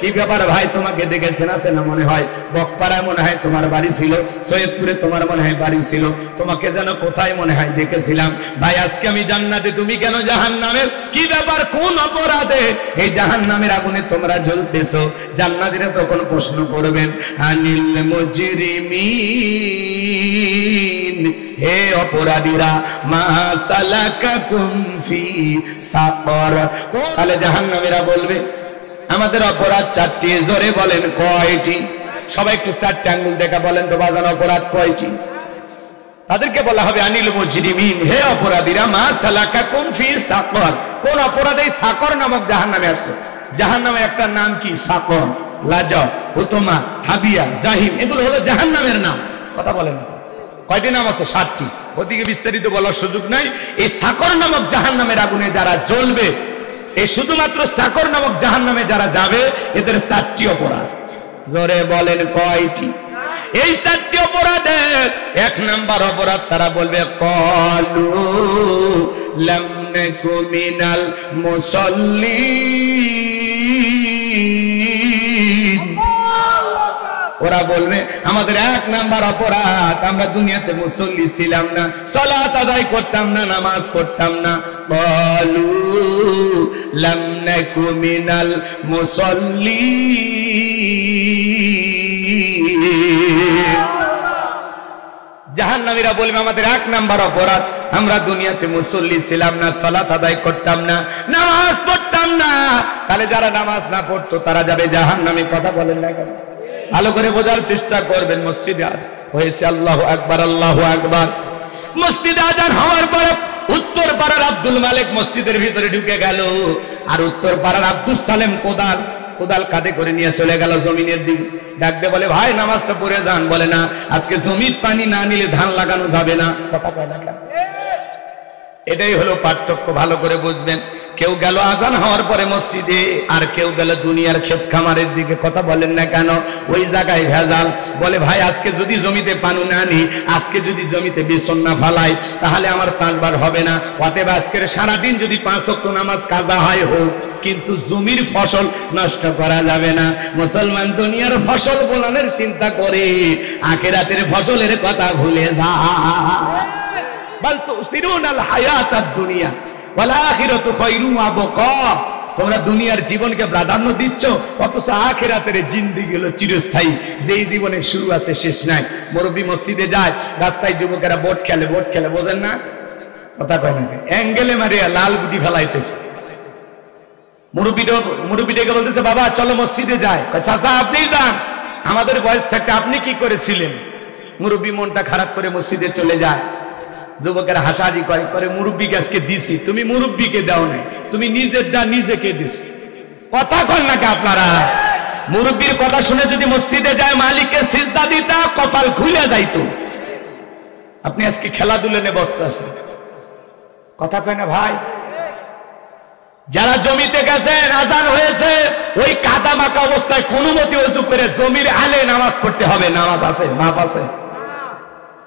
কি ব্যাপার ভাই, তোমাকে দেখে চেনা চেনা মনে হয়, বকপাড়ায় মনে হয় তোমার বাড়ি ছিল, সৈয়দপুরে তোমার মনে হয় বাড়ি ছিল, তোমাকে যেন কোথায় মনে হয় দেখেছিলাম। ভাই আজকে আমি জান্নাতে, তুমি কেন জাহান্নামে? কি ব্যাপার, কোন অপরাধে এই জাহান্নামের আগুনে তোমরা জ্বলতেছো? জান্নাতীরা তখন প্রশ্ন করবেন, আনিল মুজরিমিন, হে অপরাধীরা, মা সালাকাকুম ফি সাকর। তাহলে জাহান্নামীরা বলবে আমাদের অপরাধ 4টি। জোরে বলেন কয়টি? সবাই একটু 4টে আঙ্গুল দেখা বলেন তো বাজান, অপরাধ কয়টি? তাদেরকে বলা হবে আনিল মুজরিমিন, হে অপরাধীরা, মা সালাকাকুম ফি সাকর, কোন অপরাধে সাকর নামক জাহান্নামে আসছে? জাহান্নামে একটা নাম কি? সাকর, লাজা, হুতমা, হাবিয়া, জাহিম, এগুলো হলো জাহান্নামের নাম। কথা বলেন না? কয়টি নাম আছে? 7টি। ওদিকে বিস্তারিত বলার সুযোগ নাই। এই সাকর নামক জাহান্নামের আগুনে যারা জ্বলবে, এই শুধুমাত্র সাকর নামক জাহান্নামে যারা যাবে, এদের 4টি অপরাধ। জোরে বলেন কয়টি? এই 4টি অপরাধের 1 নাম্বার অপরাধ, তারা বলবে ক্বালু লাম নাকু মিনাল মুসাল্লিন। ওরা বলবে আমাদের 1 নাম্বার অপরাধ, আমরা দুনিয়াতে মুসল্লি ছিলাম না, সালাত আদায় করতাম না, নামাজ পড়তাম না। ক্বালু লাম নাকু মিনাল মুসাল্লিন। জাহান্নামীরা বলবে আমাদের 1 নাম্বার অপরাধ, আমরা দুনিয়াতে মুসল্লি ছিলাম না, সালাত আদায় করতাম না, নামাজ পড়তাম না। তাহলে যারা নামাজ না পড়তো তারা যাবে জাহান্নামে। কথা বলেন না কেন? ভালো করে বোঝার চেষ্টা করবেন। মসজিদে হয়েছে আল্লাহু আকবার, আল্লাহু আকবার। মসজিদে আজান হওয়ার পরে উত্তর পাড়ার আব্দুল মালিক মসজিদের ভিতরে ঢুকে গেল, আর উত্তর পাড়ার আব্দুল সালেম কোদাল কাঁধে করে নিয়ে চলে গেল জমিনের দিকে। ডাকতে বলে ভাই নামাজটা পড়ে যান। বলে না, আজকে জমির পানি না নিলে ধান লাগানো যাবে না। কথা কয় না কেন? এটাই হলো পার্থক্য, ভালো করে বুঝবেন। কেউ গেল আজান হওয়ার পরে মসজিদে, আর কেউ গেল দুনিয়ার ক্ষেত খামারের দিকে। কথা বলেন না কেন? ওই জায়গায় ভেজাল। বলে ভাই আজকে যদি জমিতে পানি না নি, আজকে যদি জমিতে বিছন না ফালাই, তাহলে আমার চাষবাস হবে না। অতএব আজকের সারাদিন যদি 5 ওয়াক্ত নামাজ কাজা হয় হোক, কিন্তু জমির ফসল নষ্ট করা যাবে না। মুসলমান দুনিয়ার ফসল ফলানোর চিন্তা করে আখিরাতের ফসলের কথা ভুলে যায়। বাল তুসিরুনাল হায়াতাদ দুনিয়া ওয়াল আখিরাতু খায়রুন ওয়া আবকা। তোমরা দুনিয়ার জীবনকে প্রাধান্য দিচ্ছ, অথচ আখিরাতের জিন্দেগি হলো চিরস্থায়ী, যেই জীবনে শুরু আছে শেষ নাই। মুরব্বি মসজিদে যায়, রাস্তায় যুবকেরা বোট খেলে, বোঝেন না? কথা কয় না? অ্যাঙ্গেলে মারিয়া লাল গুটি ফেলাইতেছে। মুরব্বিটাকে বলতেছে বাবা চলো মসজিদে যায়। চাচা আপনি যান, আমাদের বয়স থাকতে আপনি কি করেছিলেন? মুরব্বি মনটা খারাপ করে মসজিদে চলে যায়। যুবকেরা হাসাহাজি করে মুরব্বিকে আজকে দিছি, তুমি মুরব্বিকে দাও নাই, তুমি নিজের দা নিজেকে দিছি। কথা কন নাকি আপনারা? মুরব্বির কথা শুনে যদি মসজিদে যায় মালিককে সিজদা দিতা, কপাল খুলে যাইতো। আপনি আজকে খেলাধুলা নিয়ে ব্যস্ত আছেন। কথা কয় না ভাই? যারা জমিতে গেছেন, আজান হয়েছে, ওই কাদা মাখা অবস্থায় কোনো মতে ওযু করে জমির আলে নামাজ পড়তে হবে। নামাজ আছে, মাপ আছে।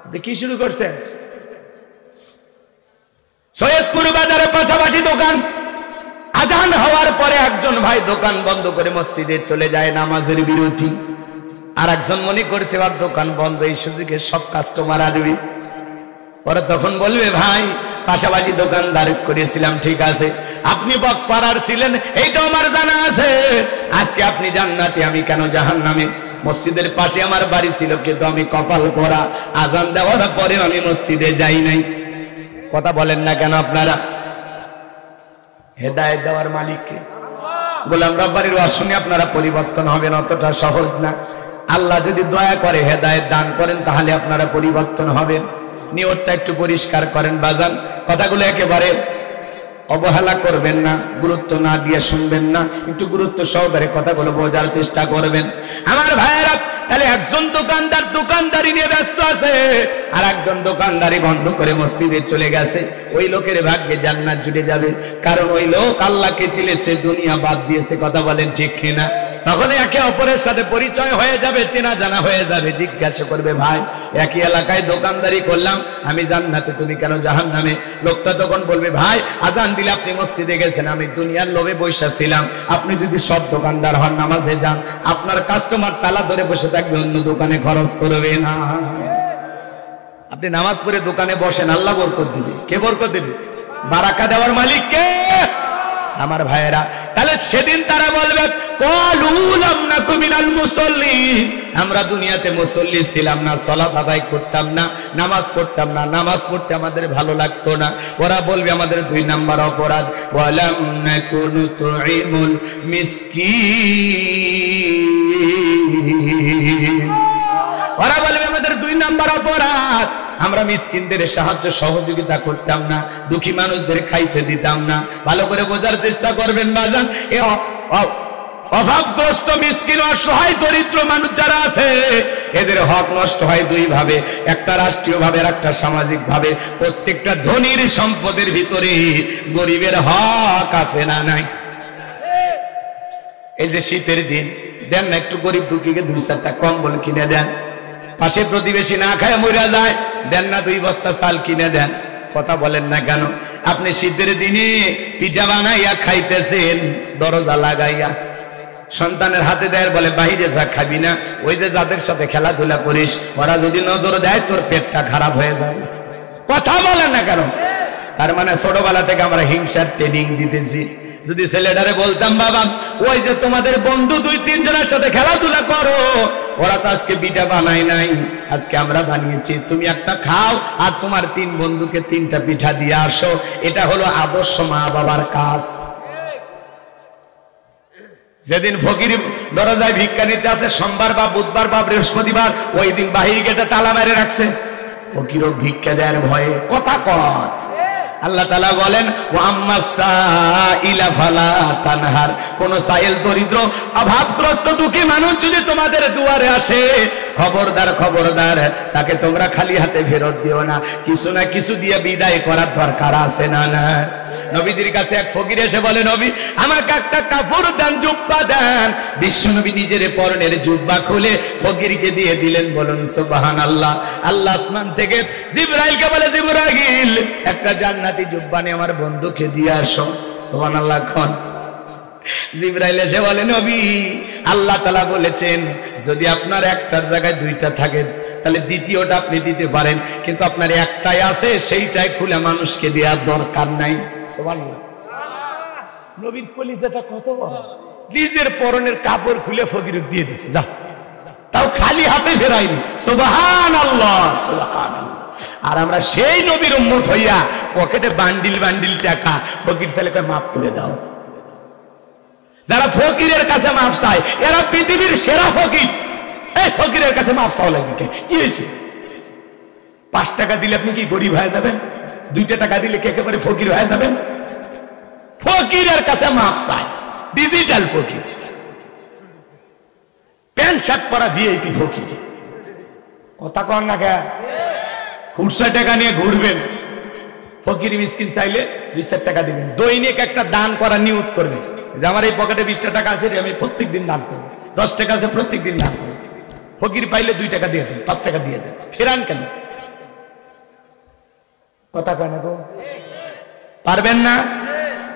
আপনি কি শুরু করছেন? সৈয়দপুর বাজারের পাশাপাশি দোকান। আজান হওয়ার পরে একজন ভাই দোকান বন্ধ করে মসজিদে চলে যায় নামাজের বিরতি। আর একজন মনে করছে আর দোকান বন্ধ, এই সুযোগে সব কাস্টমার আসবে। ওরা তখন বলবে ভাই পাশাপাশি দোকানদার করেছিলাম, ঠিক আছে, আপনি বকপাড়ার ছিলেন এইটা আমার জানা আছে। আজকে আপনি জান্নাতে, আমি কেন জাহান্নামে? মসজিদের পাশে আমার বাড়ি ছিল, কিন্তু আমি কপাল পোড়া, আজান দেওয়ার পরে আমি মসজিদে যাই নাই। কথা বলেন না কেন আপনারা? হেদায়েত দেওয়ার মালিককে। গোলাম রব্বানির ওয়াজ শুনে আপনারা পরিবর্তন হবেন, অতটা সহজ না। আল্লাহ যদি দয়া করে হেদায়েত দান করেন, তাহলে আপনারা পরিবর্তন হবেন। নিয়তটা একটু পরিষ্কার করেন বাজান। কথাগুলো একেবারে অবহেলা করবেন না, গুরুত্ব না দিয়ে শুনবেন না, একটু গুরুত্ব সহকারে কথাগুলো বোঝার চেষ্টা করবেন আমার ভাইয়েরা। তাহলে একজন দোকানদার দোকানদারি নিয়ে ব্যস্ত আছে, আর একজন দোকানদারি বন্ধ করে মসজিদে চলে গেছে। ওই লোকের ভাগ্যে জান্নাত জুড়ে যাবে, কারণ ওই লোক আল্লাহকে চিনেছে, দুনিয়া বাদ দিয়েছে। কথা বলেন ঠিক কিনা? তখন একে অপরের সাথে পরিচয় হয়ে যাবে, চেনা জানা হয়ে যাবে। জিজ্ঞাসা করবে ভাই একই এলাকায় দোকানদারি করলাম, আমি জান্নাতে, তুমি কেন জাহান্নামে? লোকটা তখন বলবে ভাই আজান দিলে আপনি মসজিদে গেছেন, আমি দুনিয়ার লোভে বসে ছিলাম। আপনি যদি সব দোকানদার হন, নামাজে যান, আপনার কাস্টমার তালা ধরে বসে থাকবে, অন্য দোকানে খরচ করবে না। আপনি নামাজ পড়ে দোকানে বসেন, আল্লাহ বরকত দিবে। কে বরকত দিবে? বারাকা দেওয়ার মালিক কে? আমার ভাইয়েরা। তাহলে সেদিন তারা বলবে ক্বালু লাম নাকু মিনাল মুসাল্লিন, আমরা দুনিয়াতে মুসল্লি ছিলাম না, সালাত আদায় করতাম না, নামাজ পড়তাম না, নামাজ পড়তে আমাদের ভালো লাগতো না। ওরা বলবে আমাদের 2 নাম্বার অপরাধ, ওয়ালাম নাকু নুতঈমুল মিসকিন। ওরা বলবে আমাদের 2 নাম্বার অপরাধ, আমরা মিসকিনদের সাহায্য সহযোগিতা করতাম না, দুঃখী মানুষদের খাইতে দিতাম না। ভালো করে বোঝার চেষ্টা করবেন বাজান। এই অভাবগ্রস্ত মিসকিন অসহায় দরিদ্র মানুষ যারা আছে, এদের হক নষ্ট হয় 2 ভাবে, একটা রাষ্ট্রীয় ভাবে আর একটা সামাজিক ভাবে। প্রত্যেকটা ধনীর সম্পদের ভিতরে গরিবের হক আছে না নাই? এই যে শীতের দিন, দেন না একটু গরিব দুঃখীকে 2-4টা কম্বল কিনে দেন। পাশে প্রতিবেশী না খায় মরে যায়, দেন না 2 বস্তা চাল কিনে দেন। কথা বলেন না কেন? আপনি শীতের দিনে পিঠা বানাইয়া খাইতেছেন দরজা লাগাইয়া, সন্তানের হাতে দেয়, বলে বাইরে যা খাবি না, ওই যে যাদের সাথে খেলাধুলা করিস ওরা যদি নজর দেয় তোর পেটটা খারাপ হয়ে যায়। কথা বলেন না কেন? তার মানে ছোটবেলা থেকে আমরা হিংসার ট্রেনিং দিতেছি। যদি ছেলেটারে বলতাম বাবা ওই যে তোমাদের বন্ধু 2-3 জনের সাথে খেলাধুলা করো, ওরা তো আজকে পিঠা বানায় নাই, আজকে আমরা বানিয়েছি, তুমি একটা খাও আর তোমার 3 বন্ধুকে 3টা পিঠা দিয়ে আসো। এটা হলো আদর্শ মা বাবার কাজ। যেদিন ফকির দরজায় ভিক্ষা নিতে আসে, সোমবার বা বুধবার বা বৃহস্পতিবার, ওই দিন বাহির গেটে তালা মেরে রাখছে। ফকিরও ভিক্ষা দেওয়ার ভয়ে কথা কয়। আল্লাহ তাআলা বলেন, ওয়া আম্মাস সাইলা ফালা তানহার, কোন সাইল দরিদ্র অভাবগ্রস্ত দুঃখী মানুষ যদি তোমাদের দুয়ারে আসে, খবরদার খবরদার তাকে তোমরা খালি হাতে ফেরত দিও না, কিছু না কিছু দিয়ে বিদায় করার দরকার আছে না না। নবীদের কাছে এক ফকির এসে বলে, নবী আমাকে একটা কাপড় দেন, জুব্বা দেন। বিশ্বনবী নিজের পরনের জুব্বা খুলে ফকিরকে দিয়ে দিলেন। বলুন সুবহানাল্লাহ। আল্লাহ আসমান থেকে জিবরাইলকে বলে, জিবরাইল একটা জান্নাতি জুব্বা নিয়ে আমার বন্ধুকে দিয়ে আসো। সুবহানাল্লাহ। খন জিবরাইল এসে বলে, নবী আল্লাহ তাআলা বলেছেন যদি আপনার একটার জায়গায় 2টা থাকে তাহলে দ্বিতীয়টা আপনি দিতে পারেন, কিন্তু আপনার একটাই আছে, সেইটাই খুলে মানুষকে দেওয়ার দরকার নাই। সুবহানাল্লাহ। নবীর কলিজাটা কত বড়, নিজের পরনের কাপড় খুলে ফকির দিয়ে দিয়েছে, যা, তাও খালি হাতে ফেরাইনি। সুবহানাল্লাহ, সুবহানাল্লাহ। আর আমরা সেই নবীর উম্মত হইয়া পকেটে বান্ডিল বান্ডিল টাকা, ফকির ছেলেকে মাফ করে দাও। যারা ফকিরের কাছে মাফ চায় এরা পৃথিবীর সেরা ফকির। এই ফকিরের কাছে মাফ চাওয়া লাগবে কি হয়েছে? 5 টাকা দিলে আপনি কি গরিব হয়ে যাবেন? 2টা টাকা দিলে কে একেবারে ফকির হয়ে যাবেন? ফকিরের কাছে মাফ চায়, ডিজিটাল ফকির, প্যান্ট শার্ট পরা ভিআইপি ফকির। কথা কন না কে? 100 টাকা নিয়ে ঘুরবেন, ফকির মিসকিন চাইলে 2 টাকা দিবেন। দৈনিক একটা দান করা নিয়ত করবেন যে আমার এই পকেটে 20টা টাকা আছে, আমি প্রত্যেকদিন দান করবো। 10 টাকা আছে, প্রত্যেকদিন দান করবো। ফকির পাইলে 2 টাকা দিয়ে দেন, 5 টাকা দিয়ে দেন, ফেরান কেন? কথা কয় না গো? পারবেন না?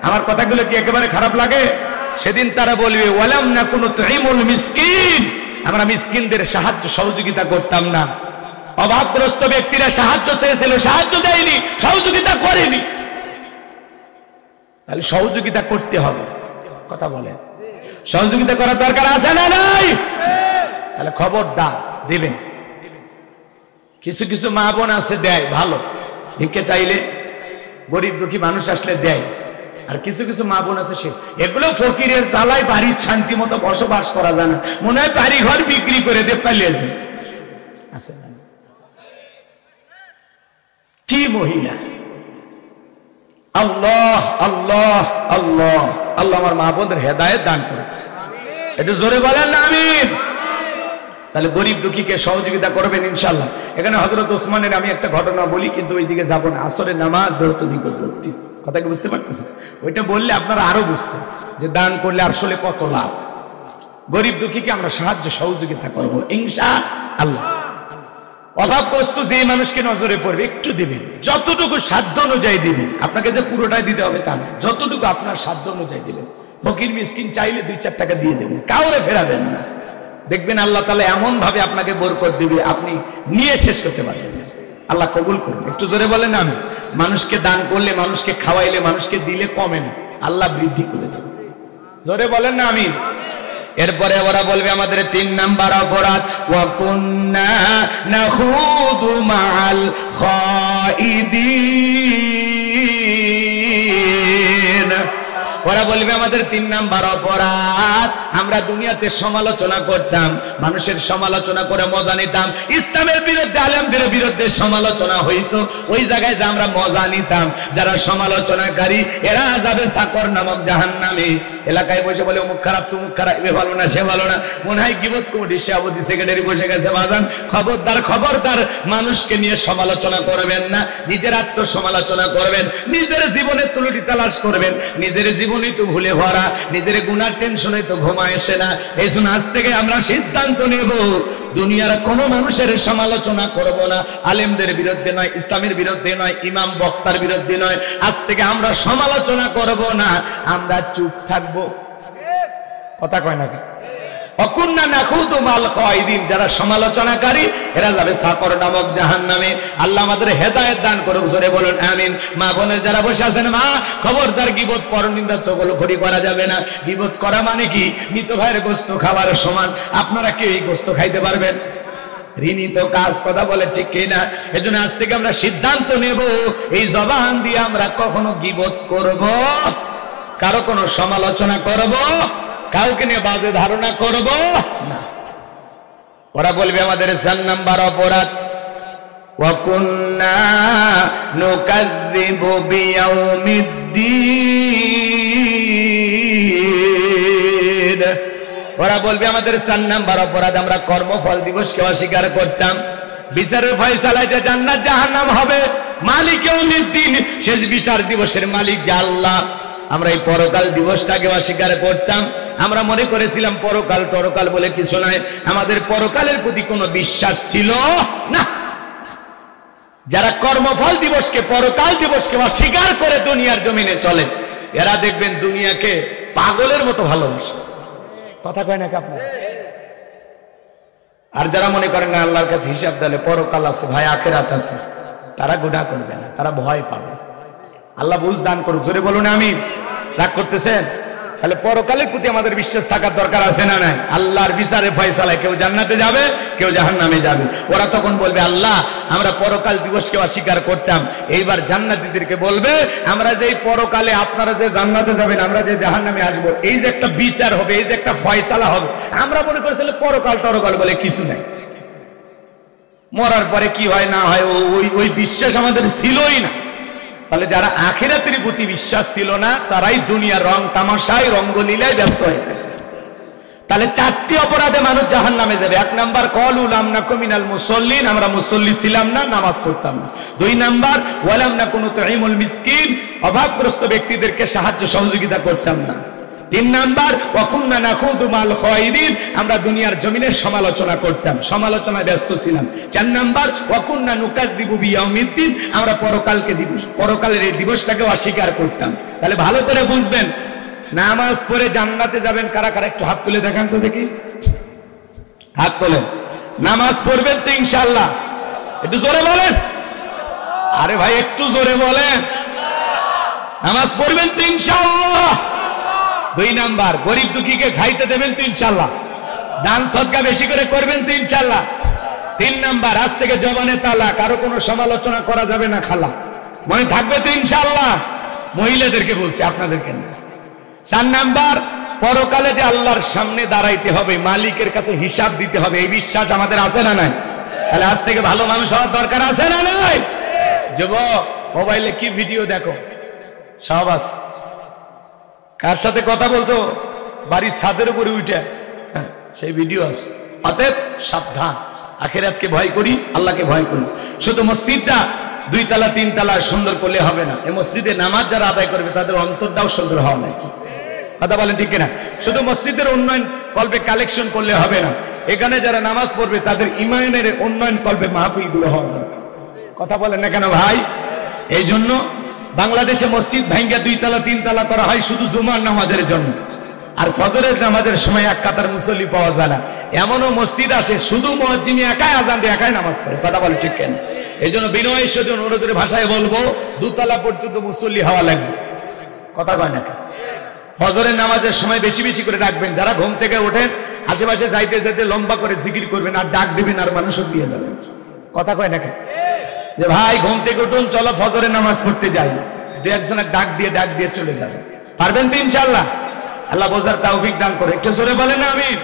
আমার কথাগুলো কি একেবারে খারাপ লাগে? সেদিন তারা বলবে, ওয়ালাম নাকুনু তুইমুল মিসকিন, আমরা মিসকিনদের সাহায্য সহযোগিতা করতাম না। অভাবগ্রস্ত ব্যক্তিরা সাহায্য চেয়েছিল, সাহায্য দেয়নি, সহযোগিতা করেনি। তাহলে সহযোগিতা করতে হবে। কথা বলেন, সহযোগিতা করার দরকার আছে না নাই? তাহলে খবরদার দিবেন। কিছু কিছু মা বোন আছে দেয় ভালো, ভিক্ষে চাইলে গরিব দুঃখী মানুষ আসলে দেয়। আর কিছু কিছু মা বোন আছে সে এগুলো ফকিরের জ্বালায় বাড়ির শান্তি মতো বসবাস করা যায় না, মনে হয় বাড়ি ঘর বিক্রি করে দিয়ে পালিয়েছে। আছে না? কি মহিলা! আল্লাহ আল্লাহ আল্লাহ আল্লাহ আমার মা বোনদের হেদায়েত দান করে। একটু জোরে বলেন না আমিন। তাহলে গরিব দুঃখীকে সহযোগিতা করবেন ইনশাআল্লাহ। এখানে হযরত ওসমানের আমি একটা ঘটনা বলি, কিন্তু ওইদিকে যাব না, আসরের নামাজ যেহেতু নিকটবর্তী। কথা কি বুঝতে পারতেছেন? ওইটা বললে আপনারা আরো বুঝতেন যে দান করলে আসলে কত লাভ। গরিব দুঃখীকে আমরা সাহায্য সহযোগিতা করব ইনশাআল্লাহ। অভাবগ্রস্ত যে মানুষকে নজরে পড়বে একটু দিবেন, যতটুকু সাধ্য অনুযায়ী দিবেন। আপনাকে যে পুরোটাই দিতে হবে তা না, যতটুকু আপনার সাধ্য অনুযায়ী দিবেন। ফকির মিসকিন চাইলে 2-4 টাকা দিয়ে দেবেন, কাউরে ফেরাবেন না। দেখবেন আল্লাহ তাআলা এমন ভাবে আপনাকে বরকত দিবে, আপনি নিয়ে শেষ করতে পারবেন। আল্লাহ কবুল করুন। একটু জোরে বলেন আমি। মানুষকে দান করলে, মানুষকে খাওয়াইলে, মানুষকে দিলে কমে না, আল্লাহ বৃদ্ধি করে দেবে। জোরে বলেন না আমিন। এরপরে ওরা বলবে আমাদের 3 নাম্বার অপরাধ, ওয়া কুন্না নাখুদু মাআল খাইদিন। ওরা বলবে আমাদের 3 নাম্বার অপরাধ, আমরা দুনিয়াতে সমালোচনা করতাম, মানুষের সমালোচনা করে মজা নিতাম। ইসলামের বিরুদ্ধে, আলেমদের বিরুদ্ধে সমালোচনা হইতো, ওই জায়গায় যে আমরা মজা নিতাম। যারা সমালোচনাকারী এরা যাবে সাকর নামক জাহান্নামে। এলাকায় বসে বলে অমুক খারাপ, তুমুক খারাপ, এ ভালো না, সে ভালো না। মনে হয় গীবত কমিটির সভাপতি সেক্রেটারি বসে গেছে। বাজান খবরদার খবরদার, মানুষকে নিয়ে সমালোচনা করবেন না, নিজের আত্মসমালোচনা করবেন, নিজের জীবনের ত্রুটি তালাশ করবেন। নিজের জীবনই তো ভুলে ভরা, নিজের গুনার টেনশনে তো ঘুমা আসে না। এই জন্য আজ থেকে আমরা সিদ্ধান্ত নেব, দুনিয়ার কোনো মানুষের সমালোচনা করব না। আলেমদের বিরুদ্ধে নয়, ইসলামের বিরুদ্ধে নয়, ইমাম বক্তার বিরুদ্ধে নয়। আজ থেকে আমরা সমালোচনা করব না, আমরা চুপ থাকব। কথা কয় নাকি? অকুন্না নাখুদু মাল খায়দিন, যারা সমালোচনাকারী এরা যাবে সাকর নামক জাহান্নামে। আল্লাহ আমাদের হেদায়েত দান করুক, জোরে বলুন আমিন। মা বোনের যারা বসে আছেন, মা খবরদার গীবত পরনিন্দা চগলখড়ি করা যাবে না। গীবত করা মানে কি? মৃত ভাইয়ের গোশত খাবার সমান। আপনারা কি এই গোশত খাইতে পারবেন? ঋণী তো কাজ, কথা বলে ঠিক কিনা? এজন্য আজ থেকে আমরা সিদ্ধান্ত নেব, এই জবান দিয়ে আমরা কখনো গীবত করব, কারো কোনো সমালোচনা করব, কাউকে নিয়ে বাজে ধারণা করব না। ওরা বলবে আমাদের 4 নাম্বার অপরাধ, ওয়া কুন্না নুকাযযিবু বিয়াউমিদ্দিন। ওরা বলবে আমাদের 4 নাম্বার অপরাধ, আমরা কর্মফল দিবসকে অস্বীকার করতাম। বিচারের ফয়সালায় যে জান্নাত জাহান্নাম হবে, মালিক ইয়াউমিদ্দিন, শেষ বিচার দিবসের মালিক যে আল্লাহ, আমরা এই পরকাল দিবসটাকে অস্বীকার করতাম। আমরা মনে করেছিলাম পরকাল টরকাল বলে কিছু নাই, আমাদের পরকালের প্রতি কোনো বিশ্বাস ছিল না। যারা কর্মফল দিবসকে, পরকাল দিবসকে অস্বীকার করে দুনিয়ার জমিনে চলে, এরা দেখবেন দুনিয়াকে পাগলের মতো ভালোবাসে। কথা কয় নাকি আপনার? আর যারা মনে করেন না আল্লাহর কাছে হিসাব দিলে পরকাল আছে, ভাই আখিরাত আছে, তারা গুনাহ করবে না, তারা ভয় পাবে। আল্লাহ বুঝ দান করুক, জোরে বলুন আমিন। রাগ করতেছেন? তাহলে পরকালের প্রতি আমাদের বিশ্বাস থাকার দরকার আছে না নাই? আল্লাহর বিচারে ফয়সালায় কেউ জান্নাতে যাবে, কেউ জাহান্নামে যাবে। ওরা তখন বলবে, আল্লাহ আমরা পরকাল দিবসকে অস্বীকার করতাম, এইবার জান্নাতীদেরকে বলবে, আমরা যে পরকালে আপনারা যে জান্নাতে যাবেন, আমরা যে জাহান্নামে আসবো, এই যে একটা বিচার হবে, এই যে একটা ফয়সালা হবে, আমরা মনে করেছিলাম পরকাল টরকাল বলে কিছু নাই। মরার পরে কি হয় না হয় ওই বিশ্বাস আমাদের ছিলই না। তাহলে যারা আখিরাতের প্রতি বিশ্বাস ছিল না, তারাই দুনিয়ার রং তামাশায় রঙ্গলীলায় ব্যস্ত হয়ে যায়। তাহলে 4টি অপরাধে মানুষ জাহান্নামে যাবে। 1 নাম্বার, ক্বালু লাম নাকু মিনাল মুসাল্লিন, আমরা মুসল্লি ছিলাম না, নামাজ পড়তাম না। 2 নাম্বার, ওয়া লাম নাকু নুতঈমুল মিসকিন, অভাবগ্রস্ত ব্যক্তিদেরকে সাহায্য সহযোগিতা করতাম না। 3 নাম্বার, ওয়া কুন্না নাখুদু মাল খায়দিন, আমরা দুনিয়ার জমিনে সমালোচনা করতাম, সমালোচনায় ব্যস্ত ছিলাম। 4 নাম্বার, ওয়া কুন্না নুকাযযিবু বিয়াউমিদ্দিন, আমরা পরকালকে দিবস, পরকালের এই দিবসটাকে অস্বীকার করতাম। তাহলে ভালো করে বুঝবেন, নামাজ পড়ে জান্নাতে যাবেন কারা কারা? একটু হাত তুলে দেখান তো দেখি, হাত তোলেন। নামাজ পড়বেন তো ইনশাআল্লাহ? একটু জোরে বলেন। আরে ভাই একটু জোরে বলেন। নামাজ পড়বেন তো ইনশাআল্লাহ? 2 নাম্বার, গরিব দুঃখীকে খাইতে দেবেন তো ইনশাআল্লাহ? দান সদকা বেশি করে করবেন তো ইনশাআল্লাহ? 3 নাম্বার, আজ থেকে জবানে তালা, কারো কোনো সমালোচনা করা যাবে না, খালা মনে থাকবে তো ইনশাআল্লাহ? মহিলাদেরকে বলছি, আপনাদেরকে না। 4 নাম্বার, পরকালে যে আল্লাহর সামনে দাঁড়াইতে হবে, মালিকের কাছে হিসাব দিতে হবে, এই বিশ্বাস আমাদের আছে না নাই? তাহলে আজ থেকে ভালো মানুষ হওয়ার দরকার আছে না নাই? যুবক, মোবাইলে কি ভিডিও দেখো, সব আছে। কার সাথে কথা বলছো বাড়ির ছাদের উপরে উঠে, সেই ভিডিও আছে। অতএব সাবধান, আখিরাতকে ভয় করি, আল্লাহকে ভয় করি। শুধু মসজিদটা 2 তলা 3 তলা সুন্দর করলে হবে না, এই মসজিদে নামাজ যারা আদায় করবে তাদের অন্তরটাও সুন্দর হওয়া লাগে। কথা বলেন ঠিক কিনা? শুধু মসজিদের উন্নয়ন কল্পে কালেকশন করলে হবে না, এখানে যারা নামাজ পড়বে তাদের ইমানের উন্নয়ন কল্পে মাহফিলগুলো হওয়া দরকার। কথা বলেন না কেন ভাই? এই জন্য বাংলাদেশে মসজিদ ভাঙ্গা 2 তলা 3 তলা করা হয় শুধু জুমার নামাজের জন্য, আর ফজরের নামাজের সময় এক কাতার মুসল্লি পাওয়া যায় না। এমনও মসজিদ আসে শুধু মুয়াজ্জিন একাই আজান দিয়ে একাই নামাজ পড়ে। কথা বলে ঠিক কেন? এই জন্য বিনয়ের সাথে অনুরোধের ভাষায় বলবো, 2 তলা পর্যন্ত মুসল্লি হওয়া লাগবে। কথা কয় না? ফজরের নামাজের সময় বেশি বেশি করে ডাকবেন। যারা ঘুম থেকে ওঠেন আশেপাশে যাইতে যাইতে লম্বা করে জিকির করবেন, আর ডাক দিবেন, আর মানুষও দিয়ে যাবেন। কথা কয় না? যে ভাই ঘুম থেকে উঠুন, চলো ফজরের নামাজ পড়তে যাই, 2-1 ডাক দিয়ে চলে যাবে। পারবেন তো ইনশাআল্লাহ? আল্লাহ বোঝার তৌফিক দান করে। একটু জোরে বলেন আমিন।